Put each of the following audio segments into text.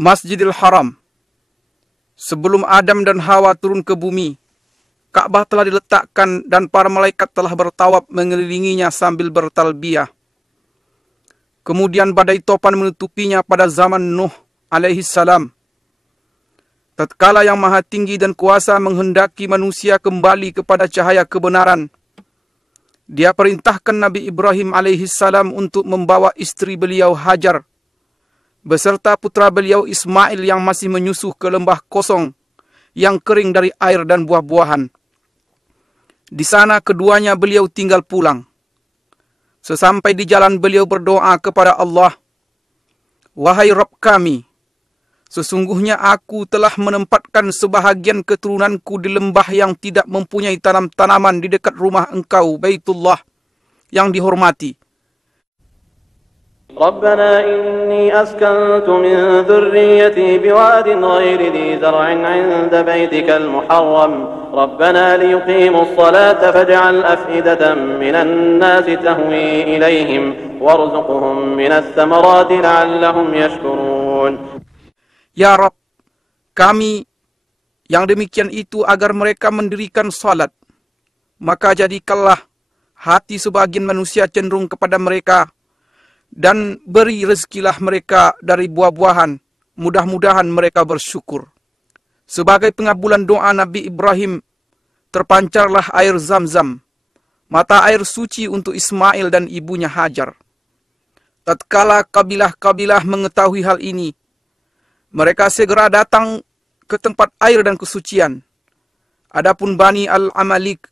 Masjidil Haram. Sebelum Adam dan Hawa turun ke bumi, Ka'bah telah diletakkan dan para malaikat telah bertawaf mengelilinginya sambil bertalbiyah. Kemudian badai topan menutupinya pada zaman Nuh alaihi salam. Tatkala yang Maha Tinggi dan Kuasa menghendaki manusia kembali kepada cahaya kebenaran, Dia perintahkan Nabi Ibrahim alaihi salam untuk membawa istri beliau Hajar beserta putra beliau Ismail yang masih menyusuh ke lembah kosong yang kering dari air dan buah-buahan. Di sana keduanya beliau tinggal pulang. Sesampai di jalan beliau berdoa kepada Allah, "Wahai Rabb kami, sesungguhnya aku telah menempatkan sebahagian keturunanku di lembah yang tidak mempunyai tanam-tanaman di dekat rumah Engkau, Baitullah, yang dihormati. Rabbana inni askantu min dhurriyyati biwadin ghairi dhi zar'in 'inda baitikal muharram. Rabbana liyuqimus salata faj'al af'idatan minan nasi tahwi ilaihim warzuqhum minas thamarati la'allahum yashkurun." Ya Rabb, kami yang demikian itu agar mereka mendirikan salat, maka jadikanlah hati sebagian manusia cenderung kepada mereka, dan beri rezekilah mereka dari buah-buahan, mudah-mudahan mereka bersyukur. Sebagai pengabulan doa Nabi Ibrahim, terpancarlah air Zam-Zam, mata air suci untuk Ismail dan ibunya Hajar. Tatkala kabilah-kabilah mengetahui hal ini, mereka segera datang ke tempat air dan kesucian. Adapun Bani Al-Amalik,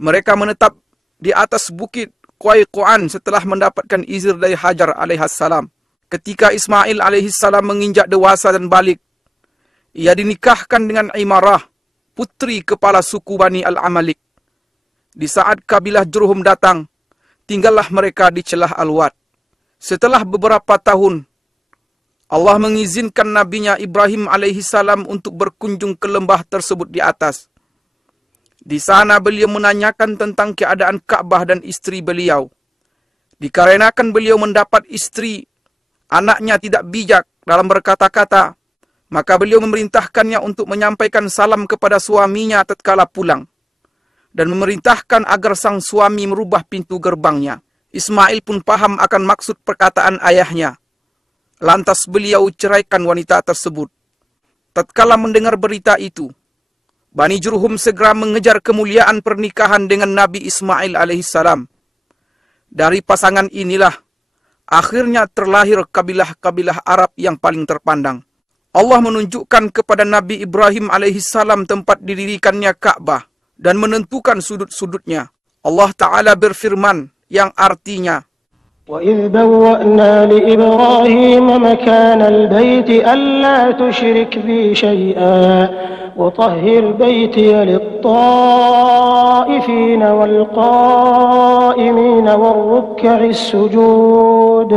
mereka menetap di atas bukit Qaiqu'an setelah mendapatkan izin dari Hajar alaihissalam. Ketika Ismail alaihissalam menginjak dewasa dan balik, ia dinikahkan dengan Imarah, putri kepala suku Bani Al-Amalik. Di saat kabilah Jurhum datang, tinggallah mereka di celah Al-Wad. Setelah beberapa tahun, Allah mengizinkan nabinya Ibrahim alaihissalam untuk berkunjung ke lembah tersebut di atas. Di sana beliau menanyakan tentang keadaan Ka'bah dan istri beliau. Dikarenakan beliau mendapat istri, anaknya tidak bijak dalam berkata-kata, maka beliau memerintahkannya untuk menyampaikan salam kepada suaminya tatkala pulang, dan memerintahkan agar sang suami merubah pintu gerbangnya. Ismail pun paham akan maksud perkataan ayahnya. Lantas beliau ceraikan wanita tersebut. Tatkala mendengar berita itu, Bani Jurhum segera mengejar kemuliaan pernikahan dengan Nabi Ismail alaihissalam. Dari pasangan inilah akhirnya terlahir kabilah-kabilah Arab yang paling terpandang. Allah menunjukkan kepada Nabi Ibrahim alaihissalam tempat didirikannya Ka'bah dan menentukan sudut-sudutnya. Allah Ta'ala berfirman yang artinya, وَإِذْ بَوَّأْنَا لِإِبْرَاهِيمَ مَكَانَ الْبَيْتِ أَلَّا تُشْرِكْ بِي شَيْئًا وَطَهِّرْ بَيْتِيَ لِلطَّائِفِينَ وَالْقَائِمِينَ وَالرُّكَّعِ السُّجُودِ.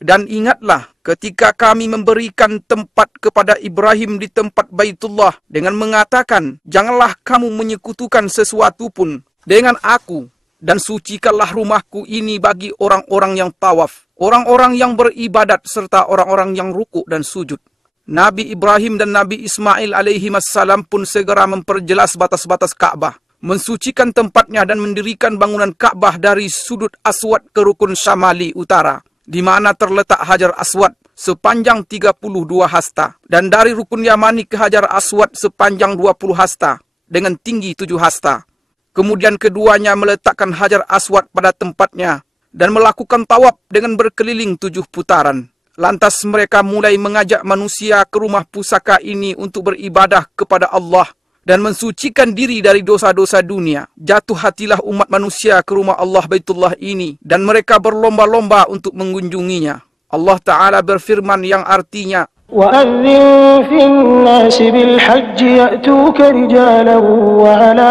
Dan ingatlah ketika kami memberikan tempat kepada Ibrahim di tempat Baitullah dengan mengatakan, janganlah kamu menyekutukan sesuatu pun dengan aku, dan sucikanlah rumahku ini bagi orang-orang yang tawaf, orang-orang yang beribadat, serta orang-orang yang rukuk dan sujud. Nabi Ibrahim dan Nabi Ismail alaihimassalam pun segera memperjelas batas-batas Ka'bah, mensucikan tempatnya dan mendirikan bangunan Ka'bah dari sudut Aswad ke rukun Syamali utara, di mana terletak Hajar Aswad sepanjang 32 hasta, dan dari rukun Yamani ke Hajar Aswad sepanjang 20 hasta, dengan tinggi 7 hasta. Kemudian keduanya meletakkan Hajar Aswad pada tempatnya dan melakukan tawaf dengan berkeliling 7 putaran. Lantas mereka mulai mengajak manusia ke rumah pusaka ini untuk beribadah kepada Allah dan mensucikan diri dari dosa-dosa dunia. Jatuh hatilah umat manusia ke rumah Allah Baitullah ini dan mereka berlomba-lomba untuk mengunjunginya. Allah Ta'ala berfirman yang artinya, وَأَذِّن فِي النَّاسِ بِالْحَجِّ يَأْتُوكَ رِجَالًا وَعَلَى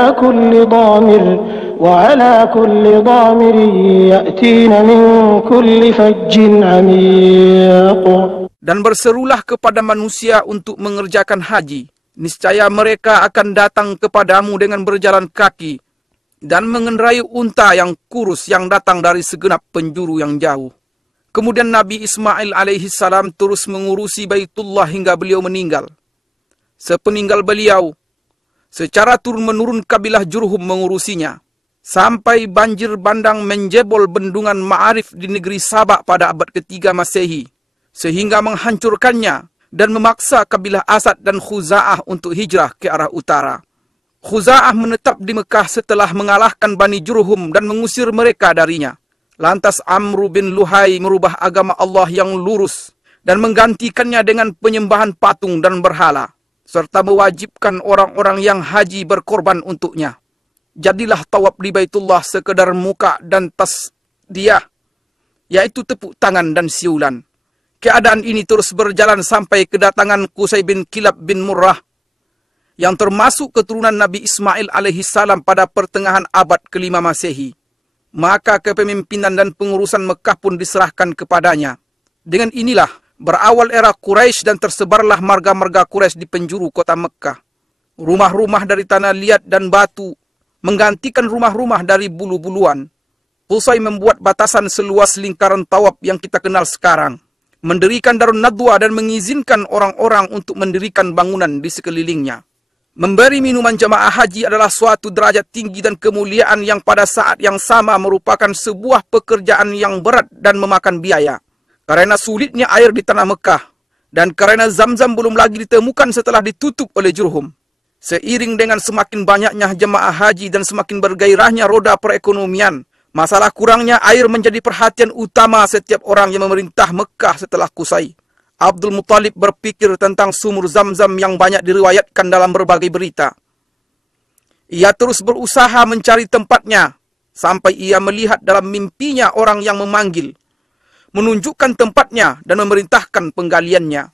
كُلِّ ضَامِرٍ يَأْتِينَ مِنْ كُلِّ فَجٍّ عَمِيقٍ. Dan berserulah kepada manusia untuk mengerjakan haji. Niscaya mereka akan datang kepadamu dengan berjalan kaki dan mengendarai unta yang kurus yang datang dari segenap penjuru yang jauh. Kemudian Nabi Ismail alaihissalam terus mengurusi Baitullah hingga beliau meninggal. Sepeninggal beliau, secara turun-menurun kabilah Jurhum mengurusinya, sampai banjir bandang menjebol bendungan Ma'arif di negeri Sabak pada abad ketiga Masehi, sehingga menghancurkannya dan memaksa kabilah Asad dan Khuza'ah untuk hijrah ke arah utara. Khuza'ah menetap di Mekah setelah mengalahkan Bani Jurhum dan mengusir mereka darinya. Lantas Amru bin Luhai merubah agama Allah yang lurus dan menggantikannya dengan penyembahan patung dan berhala, serta mewajibkan orang-orang yang haji berkorban untuknya. Jadilah tawaf di Baitullah sekedar muka dan tasdiyah, yaitu tepuk tangan dan siulan. Keadaan ini terus berjalan sampai kedatangan Qusay bin Kilab bin Murrah, yang termasuk keturunan Nabi Ismail alaihissalam pada pertengahan abad ke-5 Masehi. Maka kepemimpinan dan pengurusan Mekah pun diserahkan kepadanya. Dengan inilah berawal era Quraisy dan tersebarlah marga-marga Quraisy di penjuru kota Mekah. Rumah-rumah dari tanah liat dan batu menggantikan rumah-rumah dari bulu-buluan. Qusay membuat batasan seluas lingkaran tawaf yang kita kenal sekarang, mendirikan Darun Nadwa dan mengizinkan orang-orang untuk mendirikan bangunan di sekelilingnya. Memberi minuman jamaah haji adalah suatu derajat tinggi dan kemuliaan yang pada saat yang sama merupakan sebuah pekerjaan yang berat dan memakan biaya. Karena sulitnya air di tanah Mekah, dan karena Zam-Zam belum lagi ditemukan setelah ditutup oleh Jurhum. Seiring dengan semakin banyaknya jemaah haji dan semakin bergairahnya roda perekonomian, masalah kurangnya air menjadi perhatian utama setiap orang yang memerintah Mekah setelah Qusay. Abdul Muttalib berpikir tentang sumur Zam-Zam yang banyak diriwayatkan dalam berbagai berita. Ia terus berusaha mencari tempatnya, sampai ia melihat dalam mimpinya orang yang memanggil, menunjukkan tempatnya dan memerintahkan penggaliannya.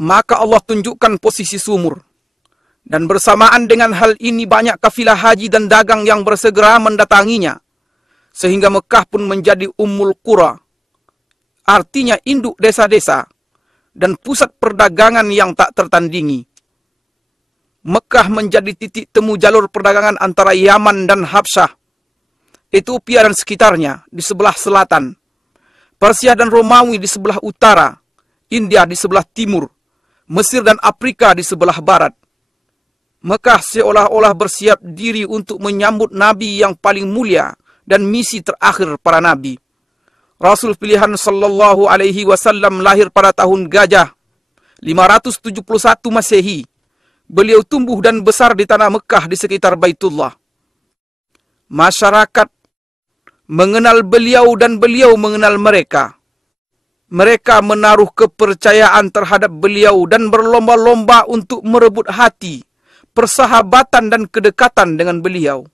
Maka Allah tunjukkan posisi sumur. Dan bersamaan dengan hal ini banyak kafilah haji dan dagang yang bersegera mendatanginya, sehingga Mekah pun menjadi Ummul Qura, artinya induk desa-desa, dan pusat perdagangan yang tak tertandingi. Mekah menjadi titik temu jalur perdagangan antara Yaman dan Habsyah, Ethiopia dan sekitarnya di sebelah selatan, Persia dan Romawi di sebelah utara, India di sebelah timur, Mesir dan Afrika di sebelah barat. Mekah seolah-olah bersiap diri untuk menyambut Nabi yang paling mulia dan misi terakhir para Nabi. Rasul pilihan sallallahu alaihi wasallam lahir pada tahun Gajah 571 Masehi. Beliau tumbuh dan besar di tanah Mekah di sekitar Baitullah. Masyarakat mengenal beliau dan beliau mengenal mereka. Mereka menaruh kepercayaan terhadap beliau dan berlomba-lomba untuk merebut hati, persahabatan dan kedekatan dengan beliau.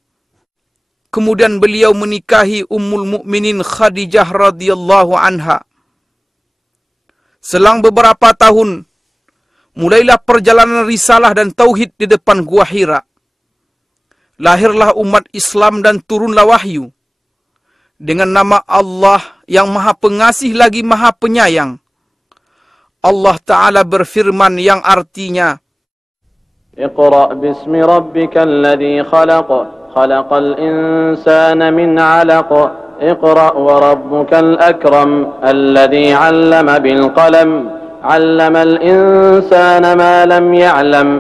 Kemudian beliau menikahi Ummul Mukminin Khadijah radhiyallahu anha. Selang beberapa tahun, mulailah perjalanan risalah dan tauhid di depan Gua Hira. Lahirlah umat Islam dan turunlah wahyu. Dengan nama Allah yang Maha Pengasih lagi Maha Penyayang. Allah Ta'ala berfirman yang artinya, Iqra' bismi rabbikal ladzi khalaq, khalaqal insana min 'alaq, Iqra' wa rabbukal akram, alladzi 'allama bil qalam, 'allamal insana ma lam ya'lam.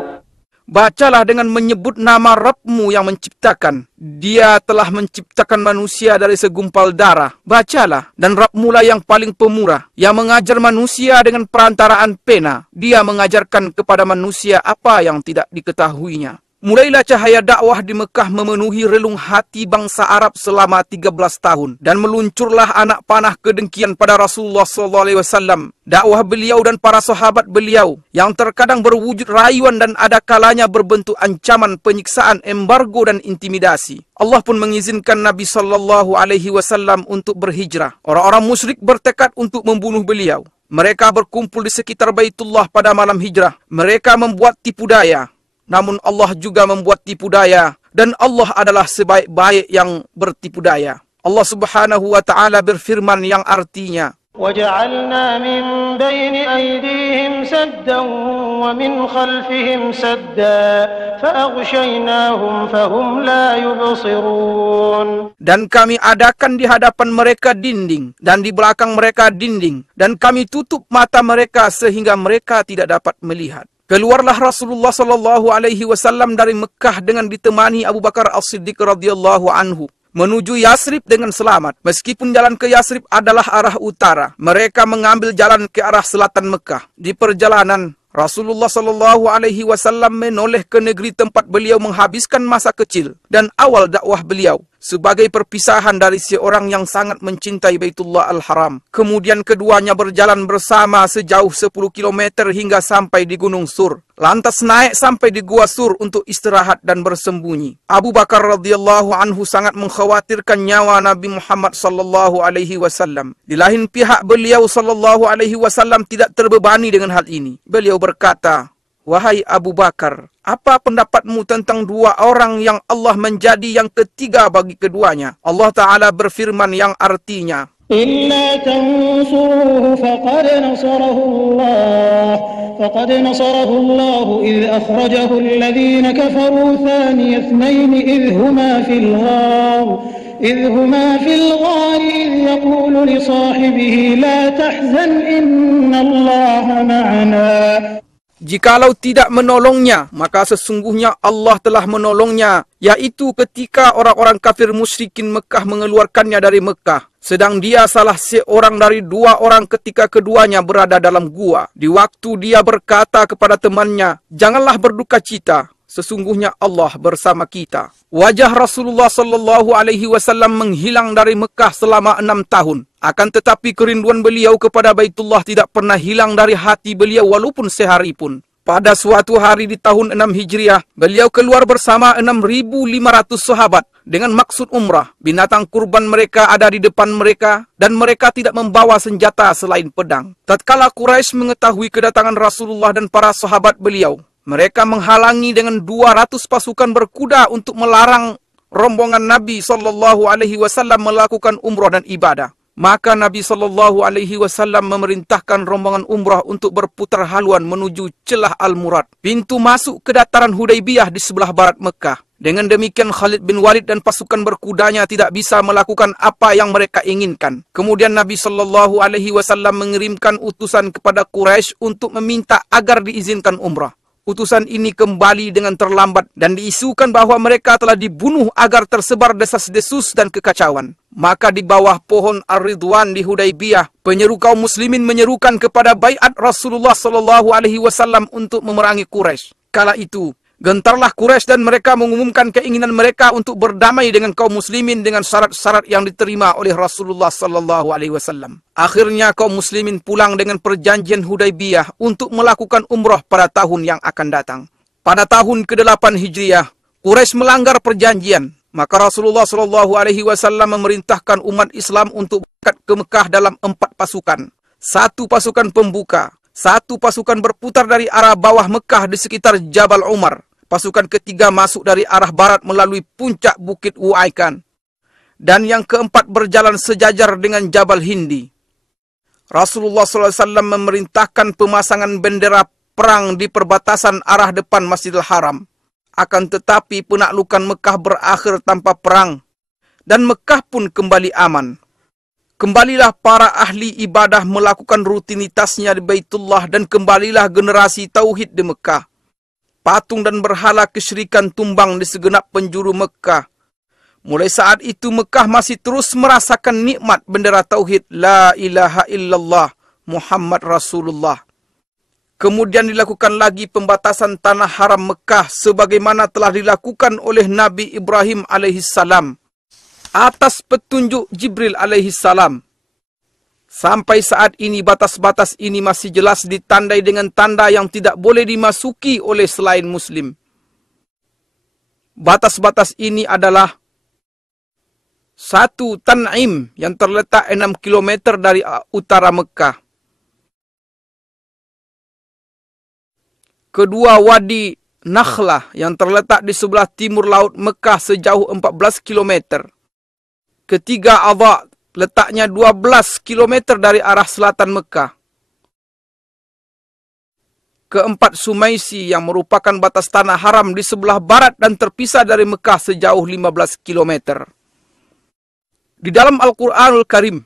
Bacalah dengan menyebut nama Rabbmu yang menciptakan. Dia telah menciptakan manusia dari segumpal darah. Bacalah, dan Rabbmu lah yang paling pemurah, yang mengajar manusia dengan perantaraan pena. Dia mengajarkan kepada manusia apa yang tidak diketahuinya. Mulailah cahaya dakwah di Mekah memenuhi relung hati bangsa Arab selama 13 tahun. Dan meluncurlah anak panah kedengkian pada Rasulullah SAW. Dakwah beliau dan para sahabat beliau, yang terkadang berwujud rayuan dan ada kalanya berbentuk ancaman, penyiksaan, embargo dan intimidasi. Allah pun mengizinkan Nabi SAW untuk berhijrah. Orang-orang musyrik bertekad untuk membunuh beliau. Mereka berkumpul di sekitar Baitullah pada malam hijrah. Mereka membuat tipu daya. Namun Allah juga membuat tipu daya, dan Allah adalah sebaik-baik yang bertipu daya. Allah Subhanahu wa Ta'ala berfirman yang artinya, وجعلنا من بين أيديهم سدا ومن خلفهم سدا فأغشيناهم فهم لا يبصرون. Dan kami adakan di hadapan mereka dinding dan di belakang mereka dinding dan kami tutup mata mereka sehingga mereka tidak dapat melihat. Keluarlah Rasulullah sallallahu alaihi wasallam dari Mekah dengan ditemani Abu Bakar As-Siddiq radhiyallahu anhu menuju Yasrib dengan selamat. Meskipun jalan ke Yasrib adalah arah utara, mereka mengambil jalan ke arah selatan Mekah. Di perjalanan, Rasulullah sallallahu alaihi wasallam menoleh ke negeri tempat beliau menghabiskan masa kecil dan awal dakwah beliau sebagai perpisahan dari seorang yang sangat mencintai Baitullah Al-Haram. Kemudian keduanya berjalan bersama sejauh 10 km hingga sampai di Gunung Sur. Lantas naik sampai di Gua Sur untuk istirahat dan bersembunyi. Abu Bakar radhiyallahu anhu sangat mengkhawatirkan nyawa Nabi Muhammad sallallahu alaihi wasallam. Di lain pihak beliau sallallahu alaihi wasallam tidak terbebani dengan hal ini. Beliau berkata, "Wahai Abu Bakar, apa pendapatmu tentang dua orang yang Allah menjadi yang ketiga bagi keduanya?" Allah Ta'ala berfirman yang artinya, إلا تنصروه فقد نصره الله إذ أخرجه الذين كفروا ثاني اثنين إذ هما في الغار إذ يقول لصاحبه لا تحزن إن الله معنا. Jikalau tidak menolongnya, maka sesungguhnya Allah telah menolongnya, yaitu ketika orang-orang kafir musyrikin Mekah mengeluarkannya dari Mekah. Sedang dia salah seorang dari dua orang ketika keduanya berada dalam gua. Di waktu dia berkata kepada temannya, "Janganlah berduka cita, sesungguhnya Allah bersama kita." Wajah Rasulullah sallallahu alaihi wasallam menghilang dari Mekah selama 6 tahun. Akan tetapi kerinduan beliau kepada Baitullah tidak pernah hilang dari hati beliau walaupun sehari pun. Pada suatu hari di tahun 6 Hijriah, beliau keluar bersama 6.500 sahabat dengan maksud umrah. Binatang kurban mereka ada di depan mereka dan mereka tidak membawa senjata selain pedang. Tatkala Quraisy mengetahui kedatangan Rasulullah dan para sahabat beliau, mereka menghalangi dengan 200 pasukan berkuda untuk melarang rombongan Nabi SAW melakukan umrah dan ibadah. Maka Nabi SAW memerintahkan rombongan umrah untuk berputar haluan menuju celah Al-Murad, pintu masuk ke dataran Hudaybiyah di sebelah barat Mekah. Dengan demikian Khalid bin Walid dan pasukan berkudanya tidak bisa melakukan apa yang mereka inginkan. Kemudian Nabi SAW mengirimkan utusan kepada Quraisy untuk meminta agar diizinkan umrah. Utusan ini kembali dengan terlambat dan diisukan bahwa mereka telah dibunuh agar tersebar desas-desus dan kekacauan. Maka di bawah pohon Ar-Ridwan di Hudaybiyah, penyeru kaum muslimin menyerukan kepada baiat Rasulullah SAW untuk memerangi Quraisy. Kala itu, gentarlah Quraisy dan mereka mengumumkan keinginan mereka untuk berdamai dengan kaum muslimin dengan syarat-syarat yang diterima oleh Rasulullah SAW. Akhirnya kaum muslimin pulang dengan perjanjian Hudaybiyah untuk melakukan umrah pada tahun yang akan datang. Pada tahun ke-8 Hijriah, Quraisy melanggar perjanjian. Maka Rasulullah SAW memerintahkan umat Islam untuk berangkat ke Mekah dalam 4 pasukan. 1 pasukan pembuka, 1 pasukan berputar dari arah bawah Mekah di sekitar Jabal Umar. Pasukan ketiga masuk dari arah barat melalui puncak Bukit Wu'aikan. Dan yang keempat berjalan sejajar dengan Jabal Hindi. Rasulullah SAW memerintahkan pemasangan bendera perang di perbatasan arah depan Masjidil Haram. Akan tetapi penaklukan Mekah berakhir tanpa perang. Dan Mekah pun kembali aman. Kembalilah para ahli ibadah melakukan rutinitasnya di Baitullah dan kembalilah generasi Tauhid di Mekah. Patung dan berhala kesyirikan tumbang di segenap penjuru Mekah. Mulai saat itu Mekah masih terus merasakan nikmat bendera Tauhid La ilaha illallah Muhammad Rasulullah. Kemudian dilakukan lagi pembatasan tanah haram Mekah sebagaimana telah dilakukan oleh Nabi Ibrahim alaihissalam atas petunjuk Jibril alaihissalam. Sampai saat ini batas-batas ini masih jelas ditandai dengan tanda yang tidak boleh dimasuki oleh selain Muslim. Batas-batas ini adalah 1 Tan'im yang terletak 6 km dari utara Mekah. Kedua Wadi Nakhlah yang terletak di sebelah timur laut Mekah sejauh 14 km. Ketiga Adha letaknya 12 km dari arah selatan Mekah. Keempat, Sumaisi yang merupakan batas tanah haram di sebelah barat dan terpisah dari Mekah sejauh 15 km. Di dalam Al-Quranul Karim,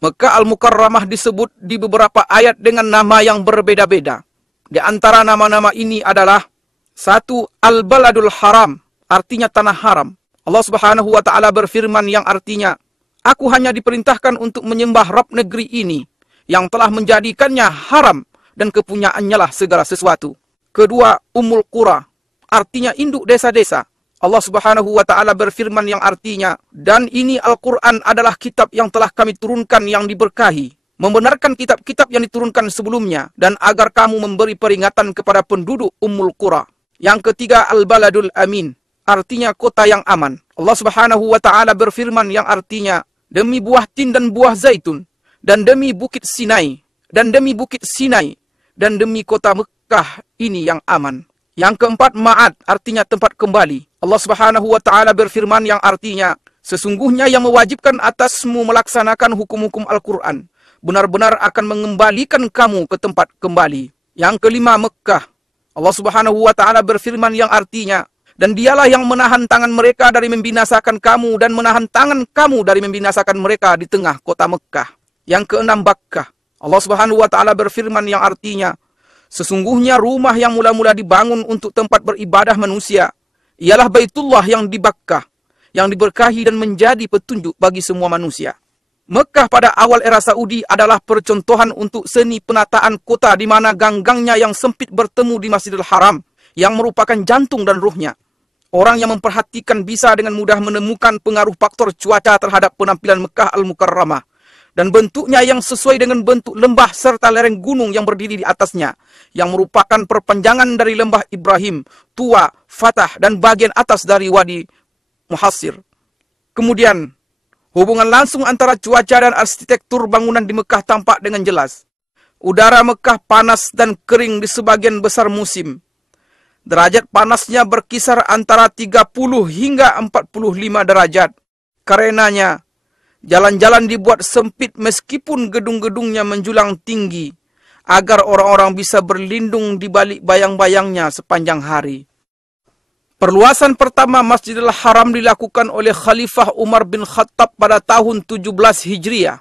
Mekah Al-Mukarramah disebut di beberapa ayat dengan nama yang berbeda-beda. Di antara nama-nama ini adalah 1. Al-Baladul Haram, artinya tanah haram. Allah Subhanahu wa Ta'ala berfirman yang artinya, Aku hanya diperintahkan untuk menyembah Rabb negeri ini, yang telah menjadikannya haram, dan kepunyaannya lah segala sesuatu. Kedua, Ummul Qura, artinya induk desa-desa. Allah Subhanahu wa Ta'ala berfirman yang artinya, dan ini Al-Quran adalah kitab yang telah kami turunkan yang diberkahi, membenarkan kitab-kitab yang diturunkan sebelumnya, dan agar kamu memberi peringatan kepada penduduk Ummul Qura. Yang ketiga, Al-Baladul Amin, artinya kota yang aman. Allah Subhanahu wa Ta'ala berfirman yang artinya, demi buah tin dan buah zaitun, dan demi bukit Sinai, dan demi bukit Sinai, dan demi kota Mekah ini yang aman. Yang keempat, Ma'ad, artinya tempat kembali. Allah Subhanahu wa Ta'ala berfirman yang artinya, sesungguhnya yang mewajibkan atasmu melaksanakan hukum-hukum Al-Quran, benar-benar akan mengembalikan kamu ke tempat kembali. Yang kelima, Mekah. Allah Subhanahu wa Ta'ala berfirman yang artinya, dan dialah yang menahan tangan mereka dari membinasakan kamu dan menahan tangan kamu dari membinasakan mereka di tengah kota Mekah. Yang keenam, Bakkah. Allah Subhanahu wa Ta'ala berfirman yang artinya, sesungguhnya rumah yang mula-mula dibangun untuk tempat beribadah manusia ialah Baitullah yang di Bakkah, yang diberkahi dan menjadi petunjuk bagi semua manusia. Mekah pada awal era Saudi adalah percontohan untuk seni penataan kota di mana gang-gangnya yang sempit bertemu di Masjidil Haram, yang merupakan jantung dan ruhnya. Orang yang memperhatikan bisa dengan mudah menemukan pengaruh faktor cuaca terhadap penampilan Mekah Al-Mukarramah, dan bentuknya yang sesuai dengan bentuk lembah serta lereng gunung yang berdiri di atasnya, yang merupakan perpanjangan dari lembah Ibrahim, Tua, Fatah, dan bagian atas dari Wadi Muhassir. Kemudian, hubungan langsung antara cuaca dan arsitektur bangunan di Mekah tampak dengan jelas. Udara Mekah panas dan kering di sebagian besar musim. Derajat panasnya berkisar antara 30 hingga 45 derajat. Karenanya, jalan-jalan dibuat sempit meskipun gedung-gedungnya menjulang tinggi, agar orang-orang bisa berlindung di balik bayang-bayangnya sepanjang hari. Perluasan pertama Masjidil Haram dilakukan oleh Khalifah Umar bin Khattab pada tahun 17 Hijriah.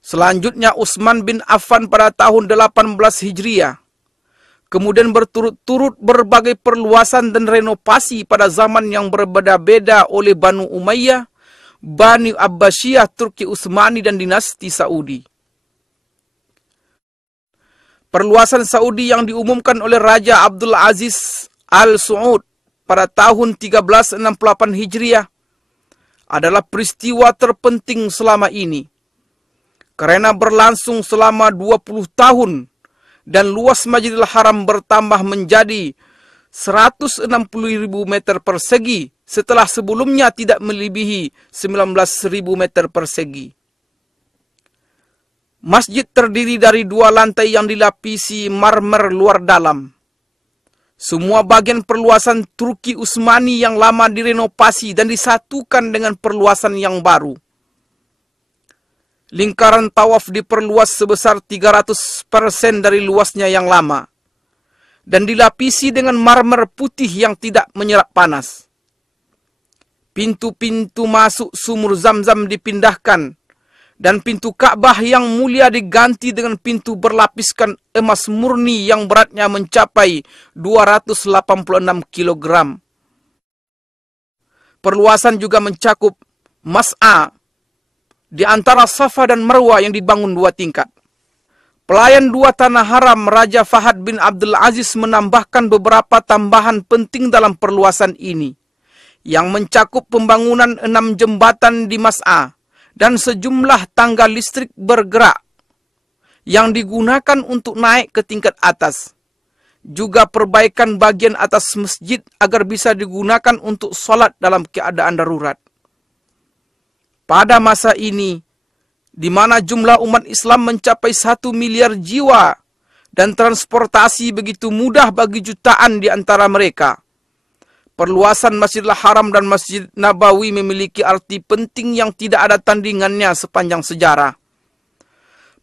Selanjutnya Utsman bin Affan pada tahun 18 Hijriah. Kemudian berturut-turut berbagai perluasan dan renovasi pada zaman yang berbeda-beda oleh Banu Umayyah, Bani Abbasiyah, Turki Utsmani, dan dinasti Saudi. Perluasan Saudi yang diumumkan oleh Raja Abdul Aziz Al Saud pada tahun 1368 Hijriah adalah peristiwa terpenting selama ini, karena berlangsung selama 20 tahun dan luas Masjidil Haram bertambah menjadi 160.000 meter persegi setelah sebelumnya tidak melebihi 19.000 meter persegi. Masjid terdiri dari 2 lantai yang dilapisi marmer luar dalam. Semua bagian perluasan Turki Utsmani yang lama direnovasi dan disatukan dengan perluasan yang baru. Lingkaran tawaf diperluas sebesar 300% dari luasnya yang lama, dan dilapisi dengan marmer putih yang tidak menyerap panas. Pintu-pintu masuk sumur Zam-Zam dipindahkan, dan pintu Ka'bah yang mulia diganti dengan pintu berlapiskan emas murni yang beratnya mencapai 286 kg. Perluasan juga mencakup Mas'a di antara Safa dan Marwah yang dibangun 2 tingkat. Pelayan 2 tanah haram Raja Fahad bin Abdul Aziz menambahkan beberapa tambahan penting dalam perluasan ini, yang mencakup pembangunan 6 jembatan di Mas'a dan sejumlah tangga listrik bergerak yang digunakan untuk naik ke tingkat atas. Juga perbaikan bagian atas masjid agar bisa digunakan untuk sholat dalam keadaan darurat. Pada masa ini, di mana jumlah umat Islam mencapai 1 miliar jiwa dan transportasi begitu mudah bagi jutaan di antara mereka, perluasan Masjidil Haram dan Masjid Nabawi memiliki arti penting yang tidak ada tandingannya sepanjang sejarah.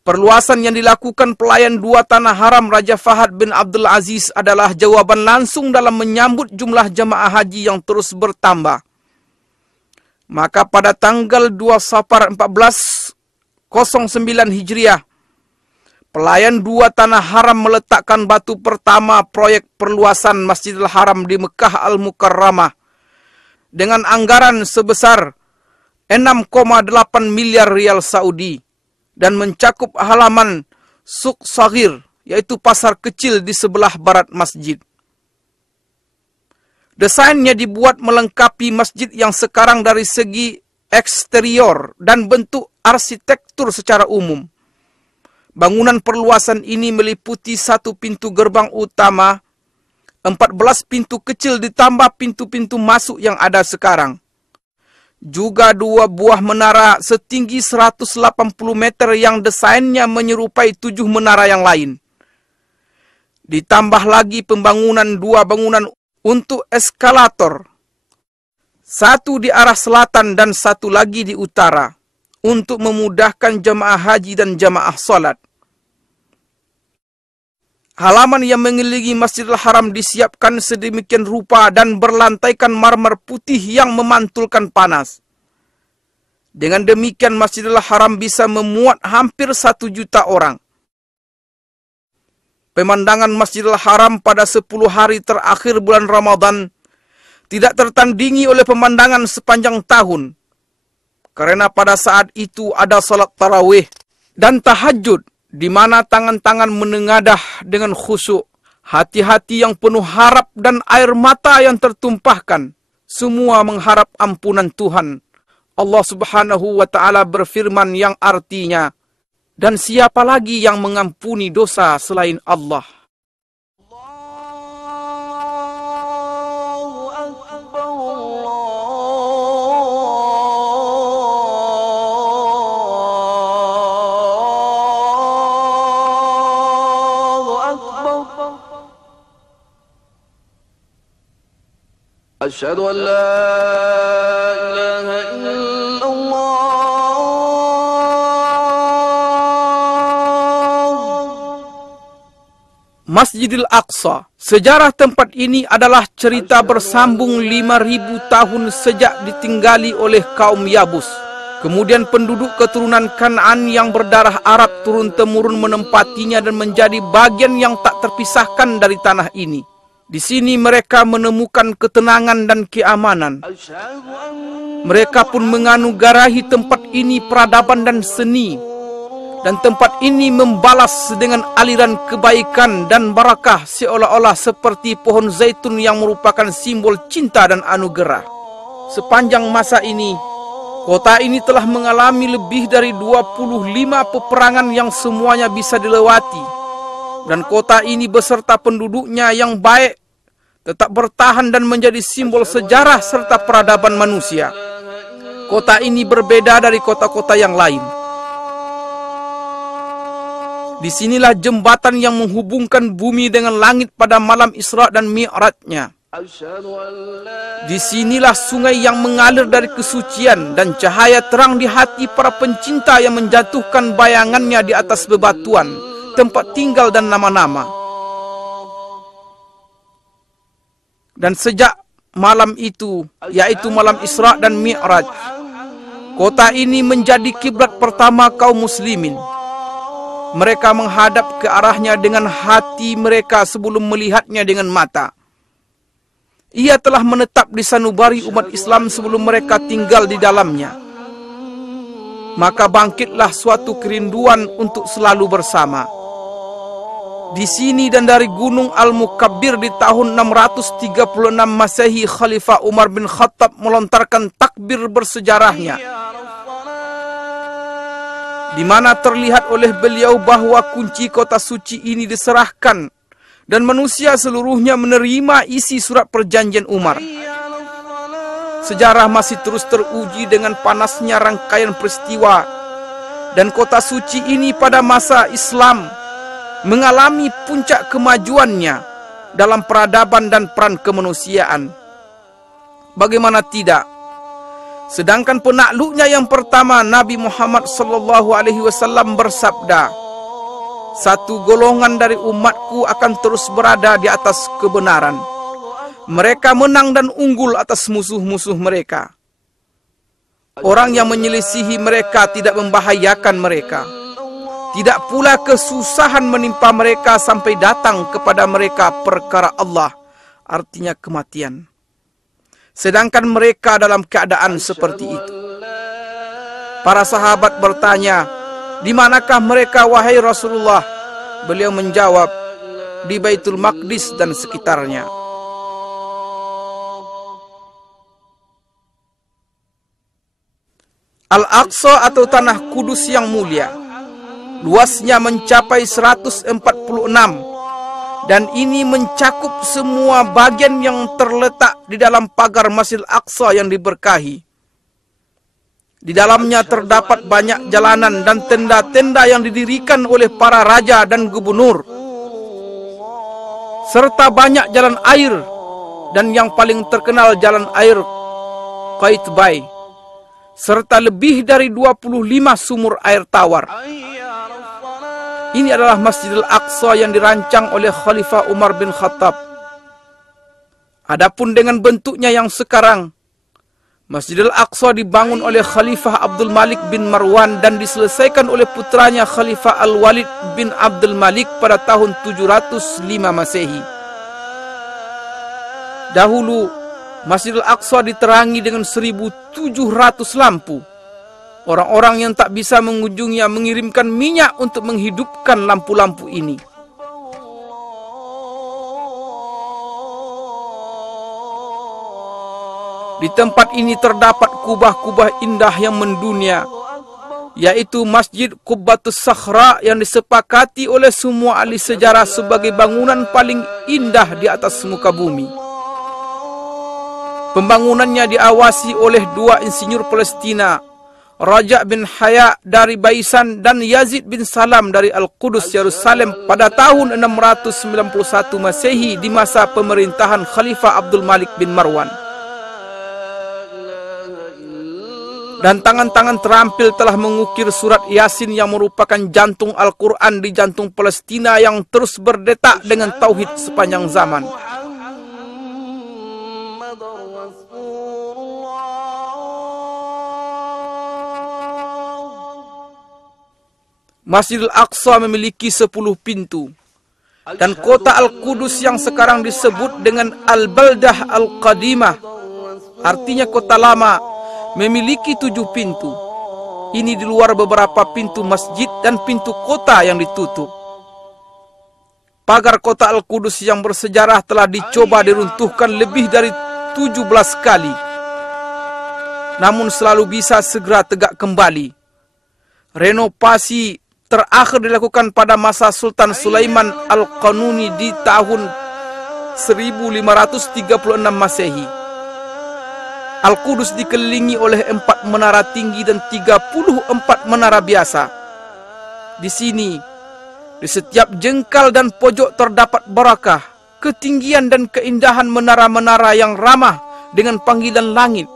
Perluasan yang dilakukan pelayan dua tanah haram Raja Fahad bin Abdul Aziz adalah jawaban langsung dalam menyambut jumlah jamaah haji yang terus bertambah. Maka pada tanggal 2 Safar 1409 Hijriah, pelayan dua tanah haram meletakkan batu pertama proyek perluasan Masjidil Haram di Mekah Al-Mukarramah dengan anggaran sebesar 6,8 miliar rial Saudi dan mencakup halaman Suq Saghir, yaitu pasar kecil di sebelah barat masjid. Desainnya dibuat melengkapi masjid yang sekarang dari segi eksterior dan bentuk arsitektur secara umum. Bangunan perluasan ini meliputi 1 pintu gerbang utama, 14 pintu kecil ditambah pintu-pintu masuk yang ada sekarang. Juga 2 buah menara setinggi 180 meter yang desainnya menyerupai 7 menara yang lain. Ditambah lagi pembangunan 2 bangunan untuk eskalator. 1 di arah selatan dan 1 lagi di utara, untuk memudahkan jamaah haji dan jamaah salat. Halaman yang mengelilingi Masjidil Haram disiapkan sedemikian rupa dan berlantaikan marmer putih yang memantulkan panas. Dengan demikian Masjidil Haram bisa memuat hampir 1 juta orang. Pemandangan Masjidil Haram pada 10 hari terakhir bulan Ramadan tidak tertandingi oleh pemandangan sepanjang tahun. Karena pada saat itu ada salat tarawih dan tahajud, di mana tangan-tangan menengadah dengan khusyuk, hati-hati yang penuh harap dan air mata yang tertumpahkan, semua mengharap ampunan Tuhan. Allah Subhanahu wa Ta'ala berfirman yang artinya, dan siapa lagi yang mengampuni dosa selain Allah? Asyhadu an la ilaha illallah. Masjidil Aqsa. Sejarah tempat ini adalah cerita bersambung 5.000 tahun sejak ditinggali oleh kaum Yabus. Kemudian penduduk keturunan Kan'an yang berdarah Arab turun-temurun menempatinya dan menjadi bagian yang tak terpisahkan dari tanah ini. Di sini mereka menemukan ketenangan dan keamanan. Mereka pun menganugerahi tempat ini peradaban dan seni. Dan tempat ini membalas dengan aliran kebaikan dan barakah seolah-olah seperti pohon zaitun yang merupakan simbol cinta dan anugerah. Sepanjang masa ini, kota ini telah mengalami lebih dari 25 peperangan yang semuanya bisa dilewati. Dan kota ini beserta penduduknya yang baik tetap bertahan dan menjadi simbol sejarah serta peradaban manusia. Kota ini berbeda dari kota-kota yang lain. Disinilah jembatan yang menghubungkan bumi dengan langit pada malam Isra dan Mi'rajnya. Disinilah sungai yang mengalir dari kesucian dan cahaya terang di hati para pencinta yang menjatuhkan bayangannya di atas bebatuan, tempat tinggal dan nama-nama. Dan sejak malam itu, yaitu malam Isra dan Mi'raj, kota ini menjadi kiblat pertama kaum muslimin. Mereka menghadap ke arahnya dengan hati mereka sebelum melihatnya dengan mata. Ia telah menetap di sanubari umat Islam sebelum mereka tinggal di dalamnya. Maka bangkitlah suatu kerinduan untuk selalu bersama. Di sini dan dari Gunung Al-Mukabbir di tahun 636 Masehi, Khalifah Umar bin Khattab melontarkan takbir bersejarahnya, di mana terlihat oleh beliau bahwa kunci kota suci ini diserahkan dan manusia seluruhnya menerima isi surat perjanjian Umar. Sejarah masih terus teruji dengan panasnya rangkaian peristiwa, dan kota suci ini pada masa Islam mengalami puncak kemajuannya dalam peradaban dan peran kemanusiaan. bagaimana tidak? Sedangkan penakluknya yang pertama, Nabi Muhammad SAW bersabda, satu golongan dari umatku akan terus berada di atas kebenaran. Mereka menang dan unggul atas musuh-musuh mereka. Orang yang menyelisihi mereka tidak membahayakan mereka. Tidak pula kesusahan menimpa mereka sampai datang kepada mereka perkara Allah, artinya kematian. Sedangkan mereka dalam keadaan seperti itu. Para sahabat bertanya, di manakah mereka wahai Rasulullah? Beliau menjawab, di Baitul Maqdis dan sekitarnya. Al-Aqsa atau Tanah Kudus yang mulia, luasnya mencapai 146, dan ini mencakup semua bagian yang terletak di dalam pagar Masjidil Aqsa yang diberkahi. Di dalamnya terdapat banyak jalanan dan tenda-tenda yang didirikan oleh para raja dan gubernur, serta banyak jalan air, dan yang paling terkenal jalan air Qaitbay, serta lebih dari 25 sumur air tawar. Ini adalah Masjidil Aqsa yang dirancang oleh Khalifah Umar bin Khattab. Adapun dengan bentuknya yang sekarang, Masjidil Aqsa dibangun oleh Khalifah Abdul Malik bin Marwan dan diselesaikan oleh putranya Khalifah Al-Walid bin Abdul Malik pada tahun 705 Masehi. Dahulu Masjidil Aqsa diterangi dengan 1.700 lampu. Orang-orang yang tak bisa mengunjunginya mengirimkan minyak untuk menghidupkan lampu-lampu ini. Di tempat ini terdapat kubah-kubah indah yang mendunia, yaitu Masjid Qubbatus Sakhra yang disepakati oleh semua ahli sejarah sebagai bangunan paling indah di atas muka bumi. Pembangunannya diawasi oleh dua insinyur Palestina, Raja bin Haya dari Baisan dan Yazid bin Salam dari Al-Qudus, Yerusalem pada tahun 691 Masehi di masa pemerintahan Khalifah Abdul Malik bin Marwan. Dan tangan-tangan terampil telah mengukir surat Yasin yang merupakan jantung Al-Quran di jantung Palestina yang terus berdetak dengan tauhid sepanjang zaman. Masjidil Aqsa memiliki 10 pintu, dan kota Al-Qudus yang sekarang disebut dengan Al-Baldah Al-Qadimah, artinya kota lama, memiliki 7 pintu. Ini di luar beberapa pintu masjid dan pintu kota yang ditutup. Pagar kota Al-Qudus yang bersejarah telah dicoba diruntuhkan lebih dari 17 kali, namun selalu bisa segera tegak kembali. Renovasi terakhir dilakukan pada masa Sultan Sulaiman Al-Qanuni di tahun 1536 Masehi. Al-Qudus dikelilingi oleh 4 menara tinggi dan 34 menara biasa. Di sini, di setiap jengkal dan pojok terdapat barakah, ketinggian dan keindahan menara-menara yang ramah dengan panggilan langit.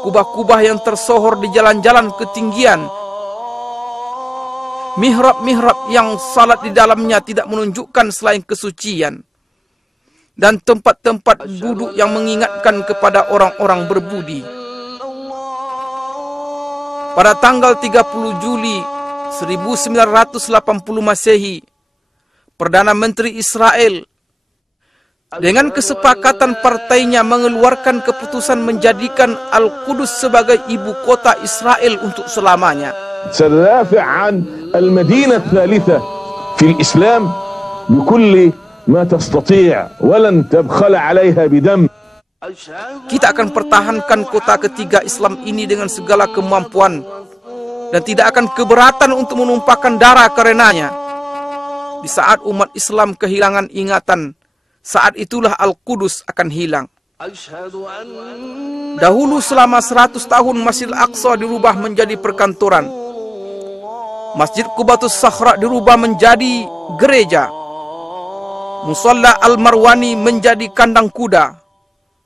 Kubah-kubah yang tersohor di jalan-jalan ketinggian. Mihrab-mihrab yang salat di dalamnya tidak menunjukkan selain kesucian. Dan tempat-tempat duduk yang mengingatkan kepada orang-orang berbudi. Pada tanggal 30 Juli 1980 Masehi, Perdana Menteri Israel dengan kesepakatan partainya mengeluarkan keputusan menjadikan Al-Qudus sebagai ibu kota Israel untuk selamanya. سندافع عن المدينة الثالثة في الإسلام بكل ما تستطيع ولن تبخل عليها بدم. Kita akan pertahankan kota ketiga Islam ini dengan segala kemampuan dan tidak akan keberatan untuk menumpahkan darah karenanya. Di saat umat Islam kehilangan ingatan, saat itulah Al-Qudus akan hilang. Dahulu selama 100 tahun Masjidil Aqsa dirubah menjadi perkantoran. Masjid Qubbatus Sakhra dirubah menjadi gereja. Musalla Al-Marwani menjadi kandang kuda.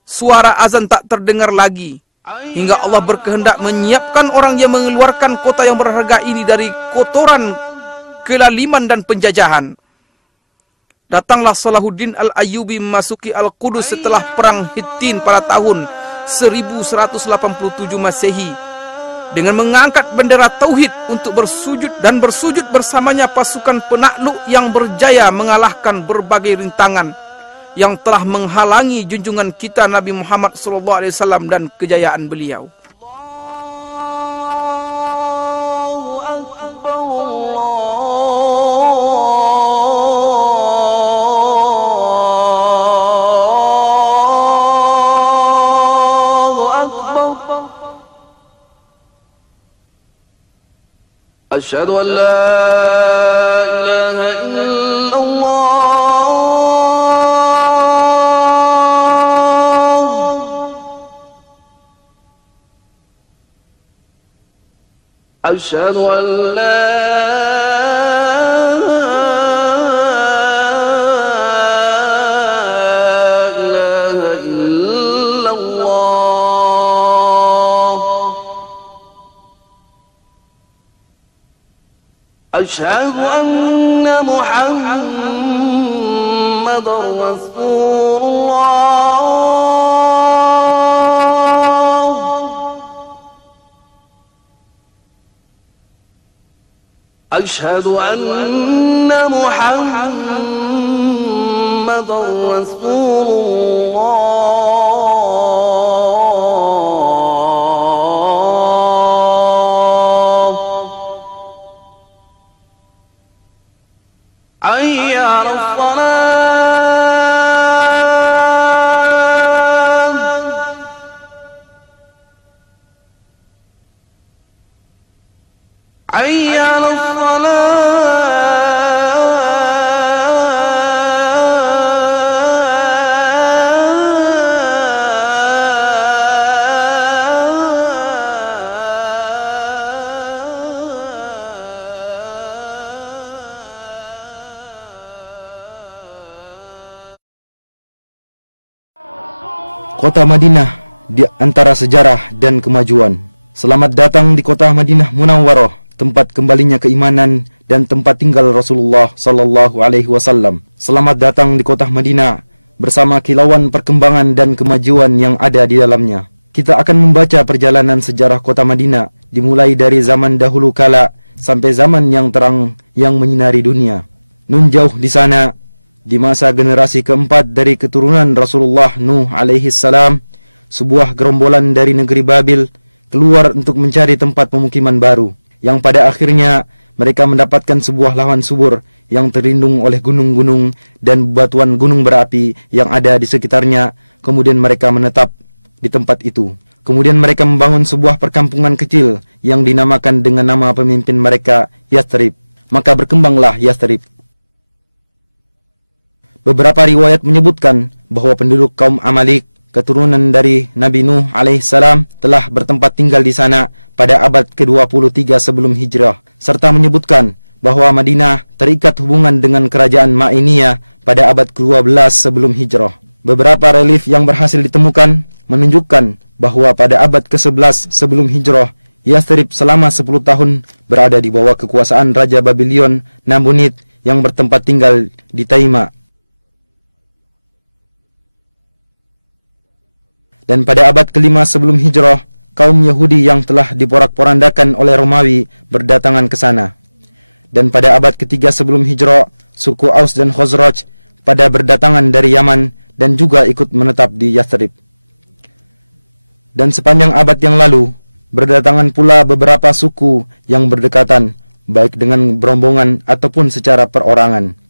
Suara azan tak terdengar lagi. Hingga Allah berkehendak menyiapkan orang yang mengeluarkan kota yang berharga ini dari kotoran, kelaliman dan penjajahan. Datanglah Salahuddin Al-Ayyubi memasuki Al-Qudus setelah perang Hittin pada tahun 1187 Masehi dengan mengangkat bendera tauhid untuk bersujud bersamanya pasukan penakluk yang berjaya mengalahkan berbagai rintangan yang telah menghalangi junjungan kita Nabi Muhammad SAW dan kejayaan beliau. Asyhadu an la ilaha illallah. Asyhadu an la ilaha illallah. Asyhadu anna Muhammadar Rasulullah. Asyhadu anna Muhammadar Rasulullah. Hayya 'alas salat. Hayya 'alas Kota Madinah di antara sejarah dan kemajuan. Selamat datang di kota Madinah Munawwarah, tempat kembalinya keimanan dan tempat tinggal Rasulullah sallallahu alaihi wasallam. Selamat datang di kota Madinah bersama kilauan perkembangan dan kemajuan yang ada di dalamnya. Kita akan membaca perjalanan sejarah kota Madinah dimulai dari zaman dahulu kala sampai zaman yang terang yang menyinari dunia. Nun jauh di sana, di masa generasi keempat dari keturunan Rasulullah Nuh alaihi salam, sebuah gerombolan dari negeri Babil keluar untuk mencari tempat pemukiman baru, yang pada akhirnya mereka mendapatkan sebuah lahan subur yang terlindung oleh gunung-gunung dan bebatuan gunung berapi yang ada di sekitarnya. Kemudian mereka menetap di tempat itu. Kemudian mereka membangun sebuah perkampungan kecil yang dinamakan dengan nama pemimpin mereka, Yathrib. Maka berkembanglah Yathrib. Beberapa riwayat menyebutkan bahwa penduduk kaum Amalik, keturunan dari Nabi Nuh alaihissalam, telah bertempat tinggal di sana pada abad ke-23 sebelum hijrah, serta menyebutkan bahwa Madinah terikat hubungan dengan kerajaan Ma'iniyah pada abad ke-12 sebelum hijrah. Beberapa relief yang berhasil ditemukan menunjukkan bahwa pada abad ke-11 sebelum hijrah, Yathrib selama 10 tahun berada di bawah kekuasaan Raja Babylon Nabonid yang bertempat tinggal di Taima. Dan pada abad ke-5 sebelum hijrah, kaum Yahudi yang telah diporak-porandakan oleh Romawi berdatangan ke sana. Dan pada abad ke-3 sebelum hijrah, suku Aus dan Khazraj pada berdatangan dari Yaman dan juga ikut menetap di Yathrib. Dan sepanjang abad yang lalu, berdatangan pula beberapa suku yang berdekatan, baik dengan berombongan ataupun secara perorangan.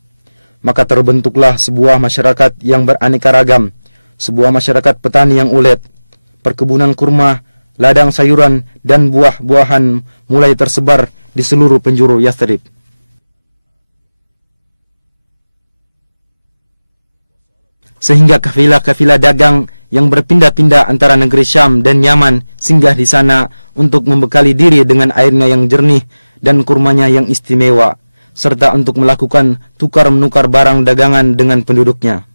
Maka terbentuklah sebuah masyarakat yang beraneka ragam, sebuah masyarakat petani yang ulet. Perkebunan kurma, ladang sayuran, dan buah-buahan mulai tersebar di seluruh penjuru Yathrib. Sehingga kafilah-kafilah dagang yang berpindah-pindah antara negeri Syam dan Yaman singgah di sana untuk membekali diri dengan airnya yang jernih dan kurmanya yang istimewa, serta untuk melakukan tukar-menukar barang dagangan dengan penduduknya.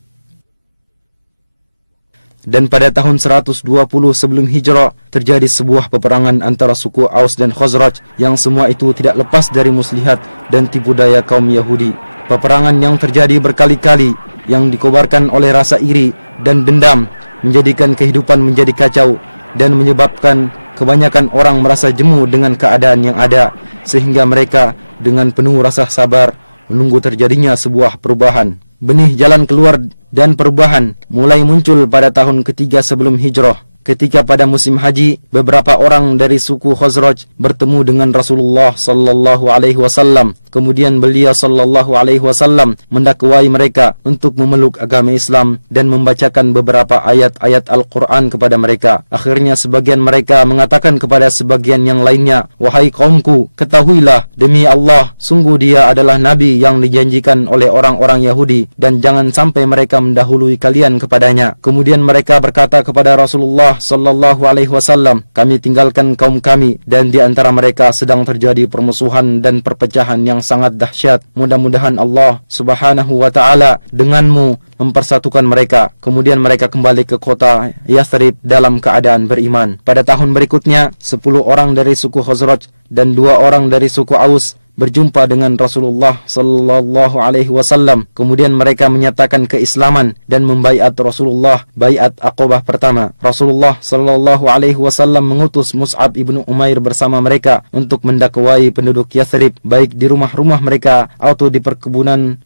Dan pada tahun 120 sebelum hijrah terjadi sebuah peperangan antara suku Aus dan Khazraj yang semua itu tidak lepas dari muslihat dan tipu daya kaum Yahudi. Peperangan yang terjadi berkali-kali yang dikobarkan oleh rasa iri dan dendam menjadikan kehidupan menjadi kacau dan menyebabkan kebanyakan orang merasa jemu dengan keadaan yang ada, sehingga mereka dengan penuh rasa sabar menunggu terjadinya sebuah perubahan. Benih jalan keluar dan perubahan mulai muncul pada tahun ketiga sebelum hijrah, ketika pada musim haji beberapa orang dari suku Khazraj bertemu dengan Rasulullah sallallahu alaihi wasallam. Kemudian beliau sallallahu alaihi wasallam mendakwai mereka untuk memeluk agama Islam dan membacakan beberapa ayat-ayat Al-Qur'an kepada mereka. Akhirnya sebagian mereka mengatakan kepada sebagian yang lainnya, "Wahai kaumku, ketahuilah demi Allah, sungguh dia adalah nabi yang dijanjikan oleh orang-orang Yahudi dan jangan sampai mereka mendahului kalian kepadanya." Kemudian mereka berkata kepada Rasulullah sallallahu alaihi wasallam, "Kami tinggalkan kaum kami dan di antara mereka sedang terjadi permusuhan dan perpecahan yang sangat dahsyat. Mudah-mudahan Allah subhanahu wa ta'ala denganmu mempersatukan mereka." Kemudian mereka kembali ke kota Yathrib dalam keadaan beriman. Pada tahun berikutnya 10 orang dari suku Khazraj dan 2 orang dari suku Aus berjumpa dengan Rasulullah sallallahu alaihi wasallam. Kemudian mereka menyatakan keislaman dan membaiat Rasulullah baiat Aqabah pertama. Rasulullah sallallahu alaihi wasallam mengutus Mus'ab ibnu Umair bersama mereka untuk mendakwai penduduk Yathrib, baik di rumah-rumah mereka atau di perkebunan